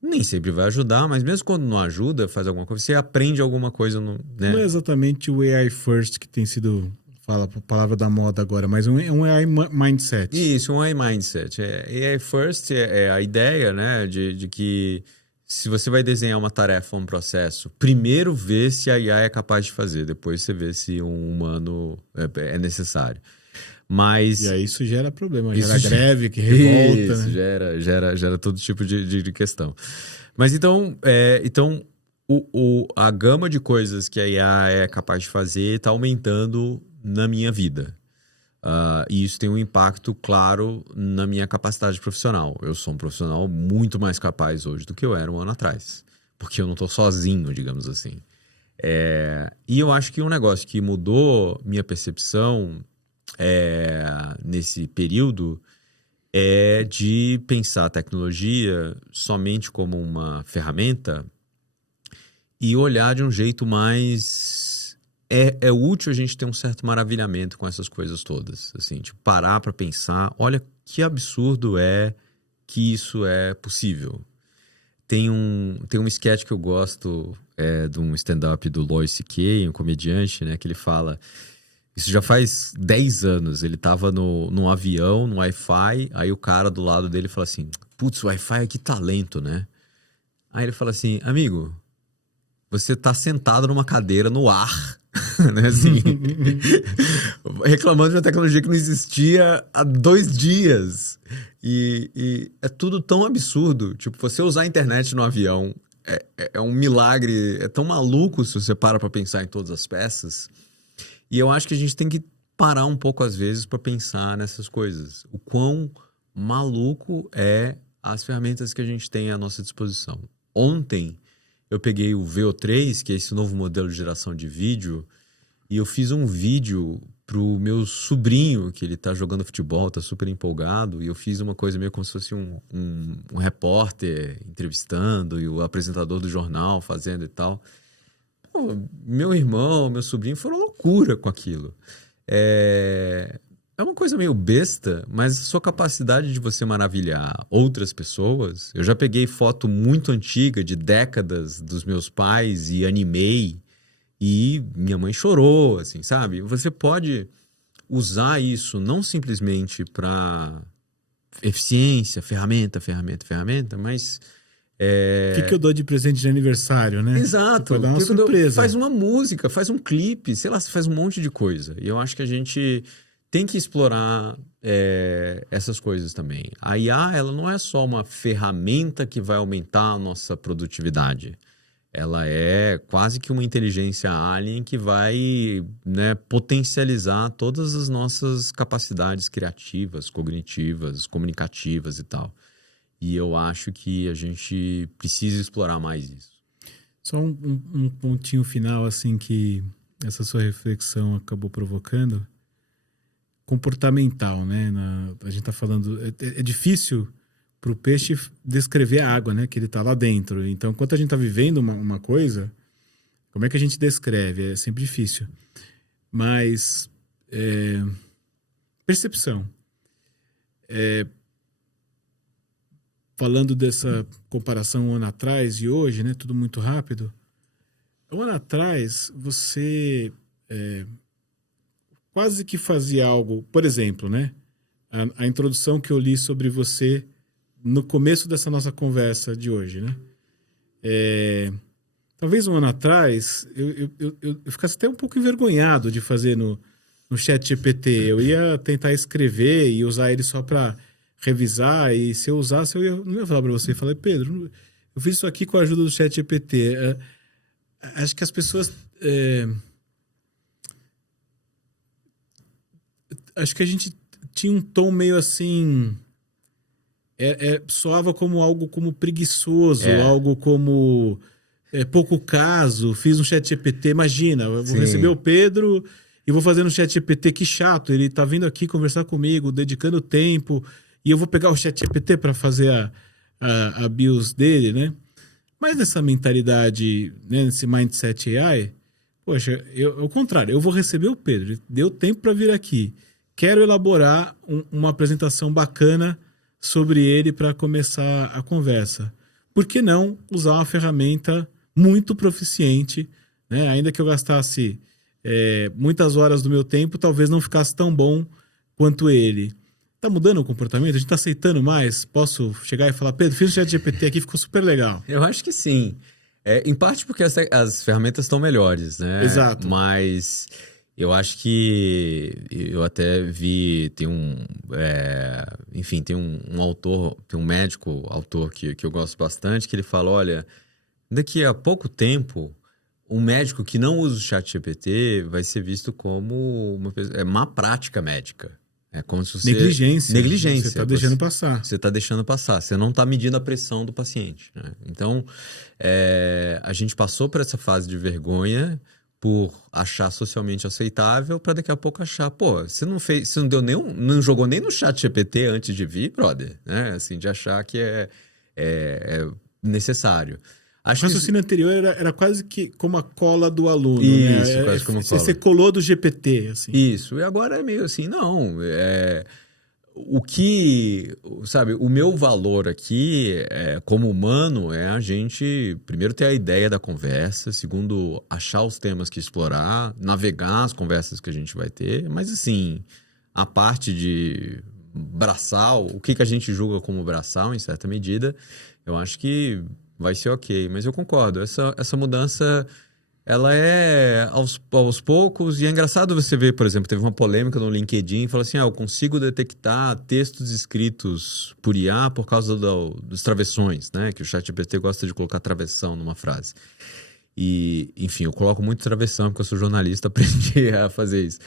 Nem sempre vai ajudar, mas mesmo quando não ajuda, faz alguma coisa, você aprende alguma coisa. Né? Não é exatamente o AI First que tem sido, fala a palavra da moda agora, mas um AI Mindset. Isso, um AI Mindset. AI First é a ideia, né, de que se você vai desenhar uma tarefa, um processo, primeiro vê se a IA é capaz de fazer, depois você vê se um humano é necessário. Mas e aí isso gera problema, gera greve, que revolta. Isso, né? gera todo tipo de questão. Mas então a gama de coisas que a IA é capaz de fazer está aumentando na minha vida. E isso tem um impacto claro na minha capacidade profissional. Eu sou um profissional muito mais capaz hoje do que eu era um ano atrás. Porque eu não estou sozinho, digamos assim. E eu acho que um negócio que mudou minha percepção nesse período é de pensar a tecnologia somente como uma ferramenta e olhar de um jeito mais... É útil a gente ter um certo maravilhamento com essas coisas todas. Assim, tipo, parar para pensar, olha que absurdo é que isso é possível. Tem um sketch que eu gosto de um stand-up do Louis C.K., um comediante, né, que ele fala... Isso já faz 10 anos. Ele tava num avião, no Wi-Fi. Aí o cara do lado dele fala assim: putz, o Wi-Fi é que talento, né? Aí ele fala assim: amigo, você tá sentado numa cadeira no ar, né? Assim, reclamando de uma tecnologia que não existia há 2 dias. E é tudo tão absurdo. Tipo, você usar a internet no avião é um milagre. É tão maluco se você para pra pensar em todas as peças. E eu acho que a gente tem que parar um pouco, às vezes, para pensar nessas coisas. O quão maluco é as ferramentas que a gente tem à nossa disposição. Ontem, eu peguei o VO3, que é esse novo modelo de geração de vídeo, e eu fiz um vídeo pro meu sobrinho, que ele tá jogando futebol, tá super empolgado, e eu fiz uma coisa meio como se fosse um repórter entrevistando e o apresentador do jornal fazendo e tal. Meu irmão, meu sobrinho foram loucura com aquilo. É uma coisa meio besta, mas a sua capacidade de você maravilhar outras pessoas... Eu já peguei foto muito antiga, de décadas, dos meus pais e animei. E minha mãe chorou, assim, sabe? Você pode usar isso não simplesmente para eficiência, ferramenta, mas... O que eu dou de presente de aniversário, né? Exato. Pode dar uma surpresa. Faz uma música, faz um clipe, sei lá, você faz um monte de coisa. E eu acho que a gente tem que explorar essas coisas também. A IA, ela não é só uma ferramenta que vai aumentar a nossa produtividade. Ela é quase que uma inteligência alien que vai, né, potencializar todas as nossas capacidades criativas, cognitivas, comunicativas e tal. E eu acho que a gente precisa explorar mais isso. Só um pontinho final, assim, que essa sua reflexão acabou provocando. Comportamental, né? A gente tá falando... É difícil o peixe descrever a água, né? Que ele está lá dentro. Então, enquanto a gente está vivendo uma coisa, como é que a gente descreve? É sempre difícil. Mas, percepção. Falando dessa comparação um ano atrás e hoje, né? Tudo muito rápido. Um ano atrás, você quase que fazia algo... Por exemplo, né? A introdução que eu li sobre você no começo dessa nossa conversa de hoje, né? Talvez um ano atrás eu ficasse até um pouco envergonhado de fazer no ChatGPT. Eu ia tentar escrever e usar ele só para revisar, e se eu usasse, não ia falar para você. Eu falei, Pedro, eu fiz isso aqui com a ajuda do ChatGPT. Acho que as pessoas... acho que a gente tinha um tom meio assim... soava como algo como preguiçoso, algo como pouco caso. Fiz um ChatGPT, imagina, eu vou receber o Pedro e vou fazer no ChatGPT, que chato, ele tá vindo aqui conversar comigo, dedicando tempo, e eu vou pegar o ChatGPT para fazer a BIOS dele, né? Mas essa mentalidade, né, nesse mindset AI, poxa, ao contrário, eu vou receber o Pedro, ele deu tempo para vir aqui, quero elaborar uma apresentação bacana sobre ele para começar a conversa. Por que não usar uma ferramenta muito proficiente, né? Ainda que eu gastasse muitas horas do meu tempo, talvez não ficasse tão bom quanto ele. Tá mudando o comportamento? A gente tá aceitando mais? Posso chegar e falar, Pedro, fiz o ChatGPT aqui, ficou super legal. Eu acho que sim. Em parte porque as ferramentas estão melhores, né? Exato. Mas... eu acho que eu até vi, enfim, tem um autor, tem um médico autor que eu gosto bastante, que ele fala, olha, daqui a pouco tempo, um médico que não usa o ChatGPT vai ser visto como uma má prática médica. É como se você... Negligência. Negligência. Você está deixando passar. Você está deixando passar. Você não está medindo a pressão do paciente, né? Então, a gente passou por essa fase de vergonha por achar socialmente aceitável, para daqui a pouco achar, pô, você não deu não jogou nem no ChatGPT antes de vir, brother, né? Assim, de achar que é necessário. O raciocínio anterior era quase que como a cola do aluno, isso, né? quase como a cola. Você colou do GPT, assim. Isso, e agora é meio assim, não, o que, sabe, o meu valor aqui, como humano, é a gente, primeiro, ter a ideia da conversa, segundo, achar os temas que explorar, navegar as conversas que a gente vai ter, mas, assim, a parte de braçal, o que a gente julga como braçal, em certa medida, eu acho que vai ser ok, mas eu concordo, essa mudança... ela é aos poucos, e é engraçado você ver, por exemplo, teve uma polêmica no LinkedIn, falou assim, eu consigo detectar textos escritos por IA por causa dos travessões, né? Que o ChatGPT gosta de colocar travessão numa frase. E, enfim, eu coloco muito travessão, porque eu sou jornalista, aprendi a fazer isso.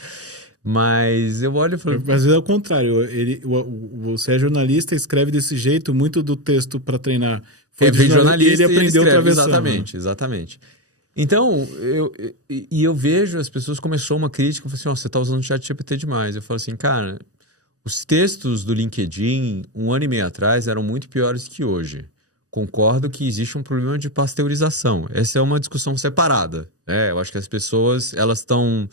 Mas eu olho e falo... Às vezes é o contrário, você é jornalista, escreve desse jeito, muito do texto para treinar foi de jornalista, e ele aprendeu travessão. Exatamente. Então, eu vejo as pessoas, começou uma crítica, eu falei assim, você está usando o ChatGPT demais. Eu falo assim, cara, os textos do LinkedIn, 1 ano e meio atrás, eram muito piores que hoje. Concordo que existe um problema de pasteurização. Essa é uma discussão separada. Eu acho que as pessoas, elas estão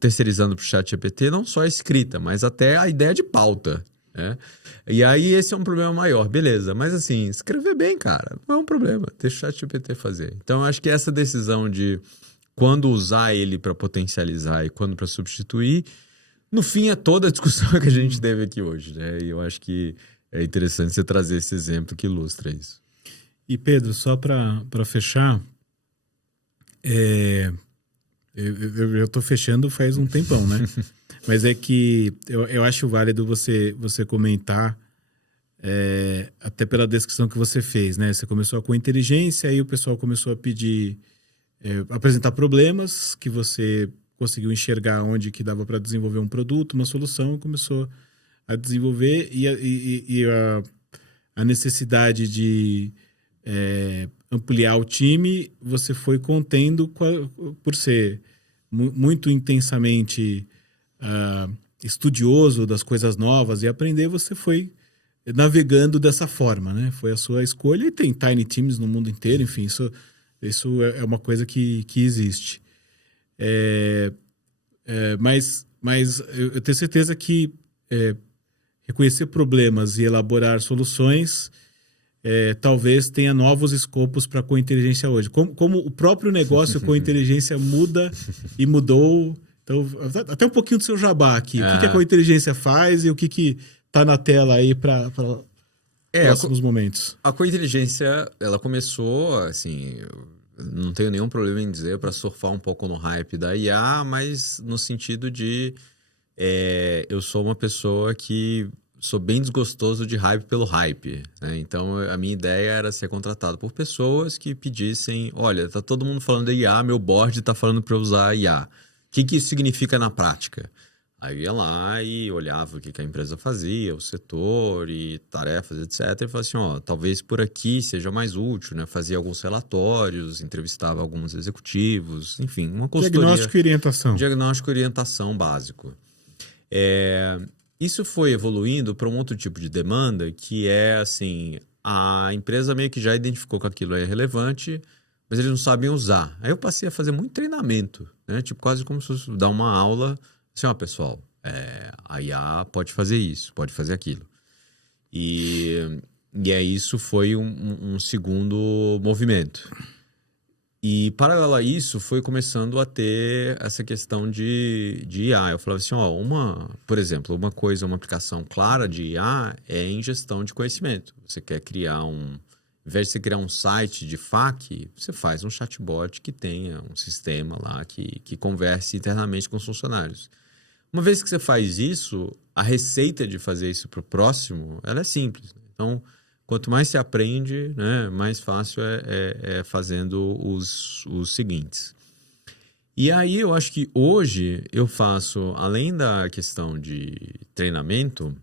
terceirizando para o ChatGPT não só a escrita, mas até a ideia de pauta. E aí esse é um problema maior, beleza, mas assim, escrever bem, cara, não é um problema, deixa o ChatGPT fazer. Então eu acho que essa decisão de quando usar ele para potencializar e quando para substituir, no fim é toda a discussão que a gente teve aqui hoje, né? E eu acho que é interessante você trazer esse exemplo que ilustra isso. E Pedro, só para fechar, eu estou fechando faz um tempão, né? Mas é que eu acho válido você comentar, até pela descrição que você fez, né? Você começou com inteligência, aí o pessoal começou a pedir, apresentar problemas que você conseguiu enxergar onde que dava para desenvolver um produto, uma solução, e começou a desenvolver, e a necessidade de ampliar o time, você foi contendo por ser muito intensamente... estudioso das coisas novas e aprender, você foi navegando dessa forma, né? Foi a sua escolha e tem Tiny Teams no mundo inteiro, enfim, isso é uma coisa que existe. Mas eu tenho certeza que reconhecer problemas e elaborar soluções talvez tenha novos escopos para a co-inteligência hoje. Como o próprio negócio co-inteligência muda e mudou. Então, até um pouquinho do seu jabá aqui. O que a co-inteligência faz e o que tá na tela aí para próximos momentos? A co-inteligência, ela começou, assim, eu não tenho nenhum problema em dizer, para surfar um pouco no hype da IA, mas no sentido de eu sou uma pessoa que sou bem desgostoso de hype pelo hype, né? Então, a minha ideia era ser contratado por pessoas que pedissem, olha, tá todo mundo falando da IA, meu board tá falando para eu usar a IA. O que isso significa na prática? Aí eu ia lá e olhava o que a empresa fazia, o setor e tarefas, etc. E falava assim, ó, talvez por aqui seja mais útil, né? Fazia alguns relatórios, entrevistava alguns executivos, enfim, uma consultoria. Diagnóstico e orientação. Diagnóstico e orientação básico. Isso foi evoluindo para um outro tipo de demanda, que é assim, a empresa meio que já identificou que aquilo é relevante, mas eles não sabem usar. Aí eu passei a fazer muito treinamento, né? Tipo, quase como se fosse dar uma aula. Assim, ó, pessoal, a IA pode fazer isso, pode fazer aquilo. E aí isso foi um segundo movimento. E, paralelo a isso, foi começando a ter essa questão de IA. Eu falava assim, ó, por exemplo, uma aplicação clara de IA é em gestão de conhecimento. Você quer criar ao invés de você criar um site de FAQ, você faz um chatbot que tenha um sistema lá que converse internamente com os funcionários. Uma vez que você faz isso, a receita de fazer isso para o próximo, ela é simples. Então, quanto mais você aprende, né, mais fácil é fazendo os seguintes. E aí eu acho que hoje eu faço, além da questão de treinamento,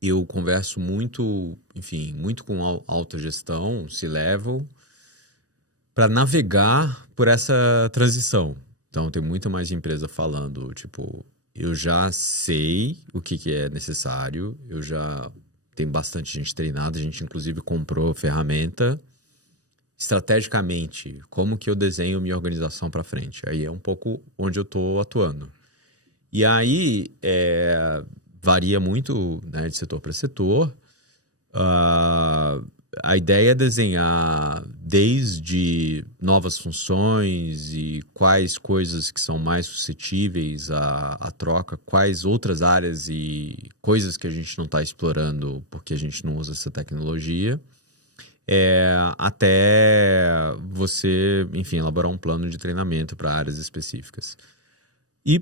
eu converso muito, enfim, muito com autogestão, C-level, para navegar por essa transição. Então tem muita mais empresa falando, tipo, eu já sei o que é necessário, tem bastante gente treinada, a gente inclusive comprou ferramenta. Estrategicamente, como que eu desenho minha organização para frente? Aí é um pouco onde eu estou atuando. E aí varia muito, né, de setor para setor. A ideia é desenhar desde novas funções e quais coisas que são mais suscetíveis à troca, quais outras áreas e coisas que a gente não está explorando porque a gente não usa essa tecnologia, até você, enfim, elaborar um plano de treinamento para áreas específicas. E,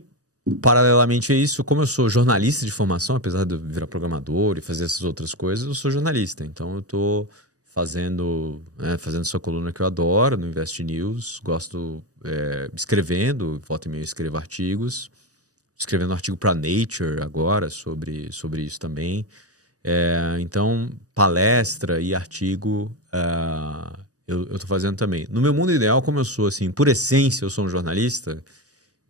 paralelamente a isso, como eu sou jornalista de formação, apesar de eu virar programador e fazer essas outras coisas, eu sou jornalista. Então, eu estou fazendo essa coluna que eu adoro no Invest News. Gosto escrevendo, volta e meia eu escrevo artigos. Escrevendo um artigo para Nature agora sobre isso também. Então, palestra e artigo eu estou fazendo também. No meu mundo ideal, como eu sou, assim, por essência, eu sou um jornalista,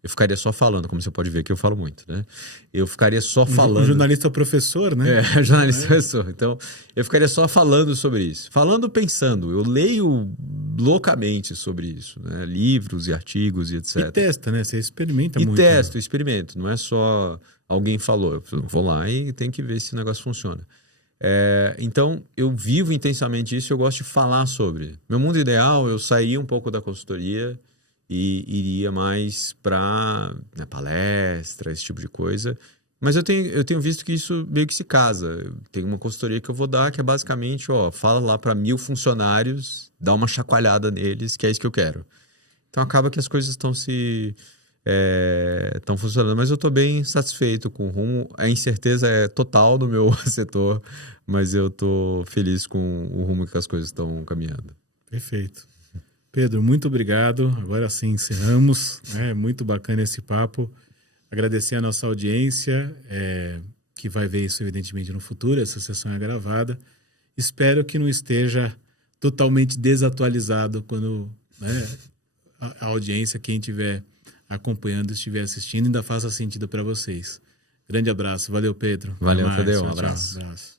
eu ficaria só falando, como você pode ver que eu falo muito, né? Eu ficaria só falando... Um jornalista professor, né? Jornalista professor. Então, eu ficaria só falando sobre isso. Falando, pensando. Eu leio loucamente sobre isso, né? Livros e artigos e etc. E testa, né? Você experimenta muito. E testo, experimento. Não é só alguém falou. Eu vou lá e tenho que ver se o negócio funciona. Então, eu vivo intensamente isso e eu gosto de falar sobre. Meu mundo ideal, eu sairia um pouco da consultoria e iria mais para palestra, esse tipo de coisa. Mas eu tenho visto que isso meio que se casa. Tem uma consultoria que eu vou dar que é basicamente, fala lá para 1000 funcionários, dá uma chacoalhada neles, que é isso que eu quero. Então acaba que as coisas estão funcionando. Mas eu estou bem satisfeito com o rumo. A incerteza é total no meu setor, mas eu estou feliz com o rumo que as coisas estão caminhando. Perfeito. Pedro, muito obrigado. Agora sim encerramos. Muito bacana esse papo. Agradecer a nossa audiência, que vai ver isso evidentemente no futuro. Essa sessão é gravada. Espero que não esteja totalmente desatualizado quando a audiência, quem estiver acompanhando, estiver assistindo, ainda faça sentido para vocês. Grande abraço. Valeu, Pedro. Valeu, Fadeu. Um abraço. Tchau.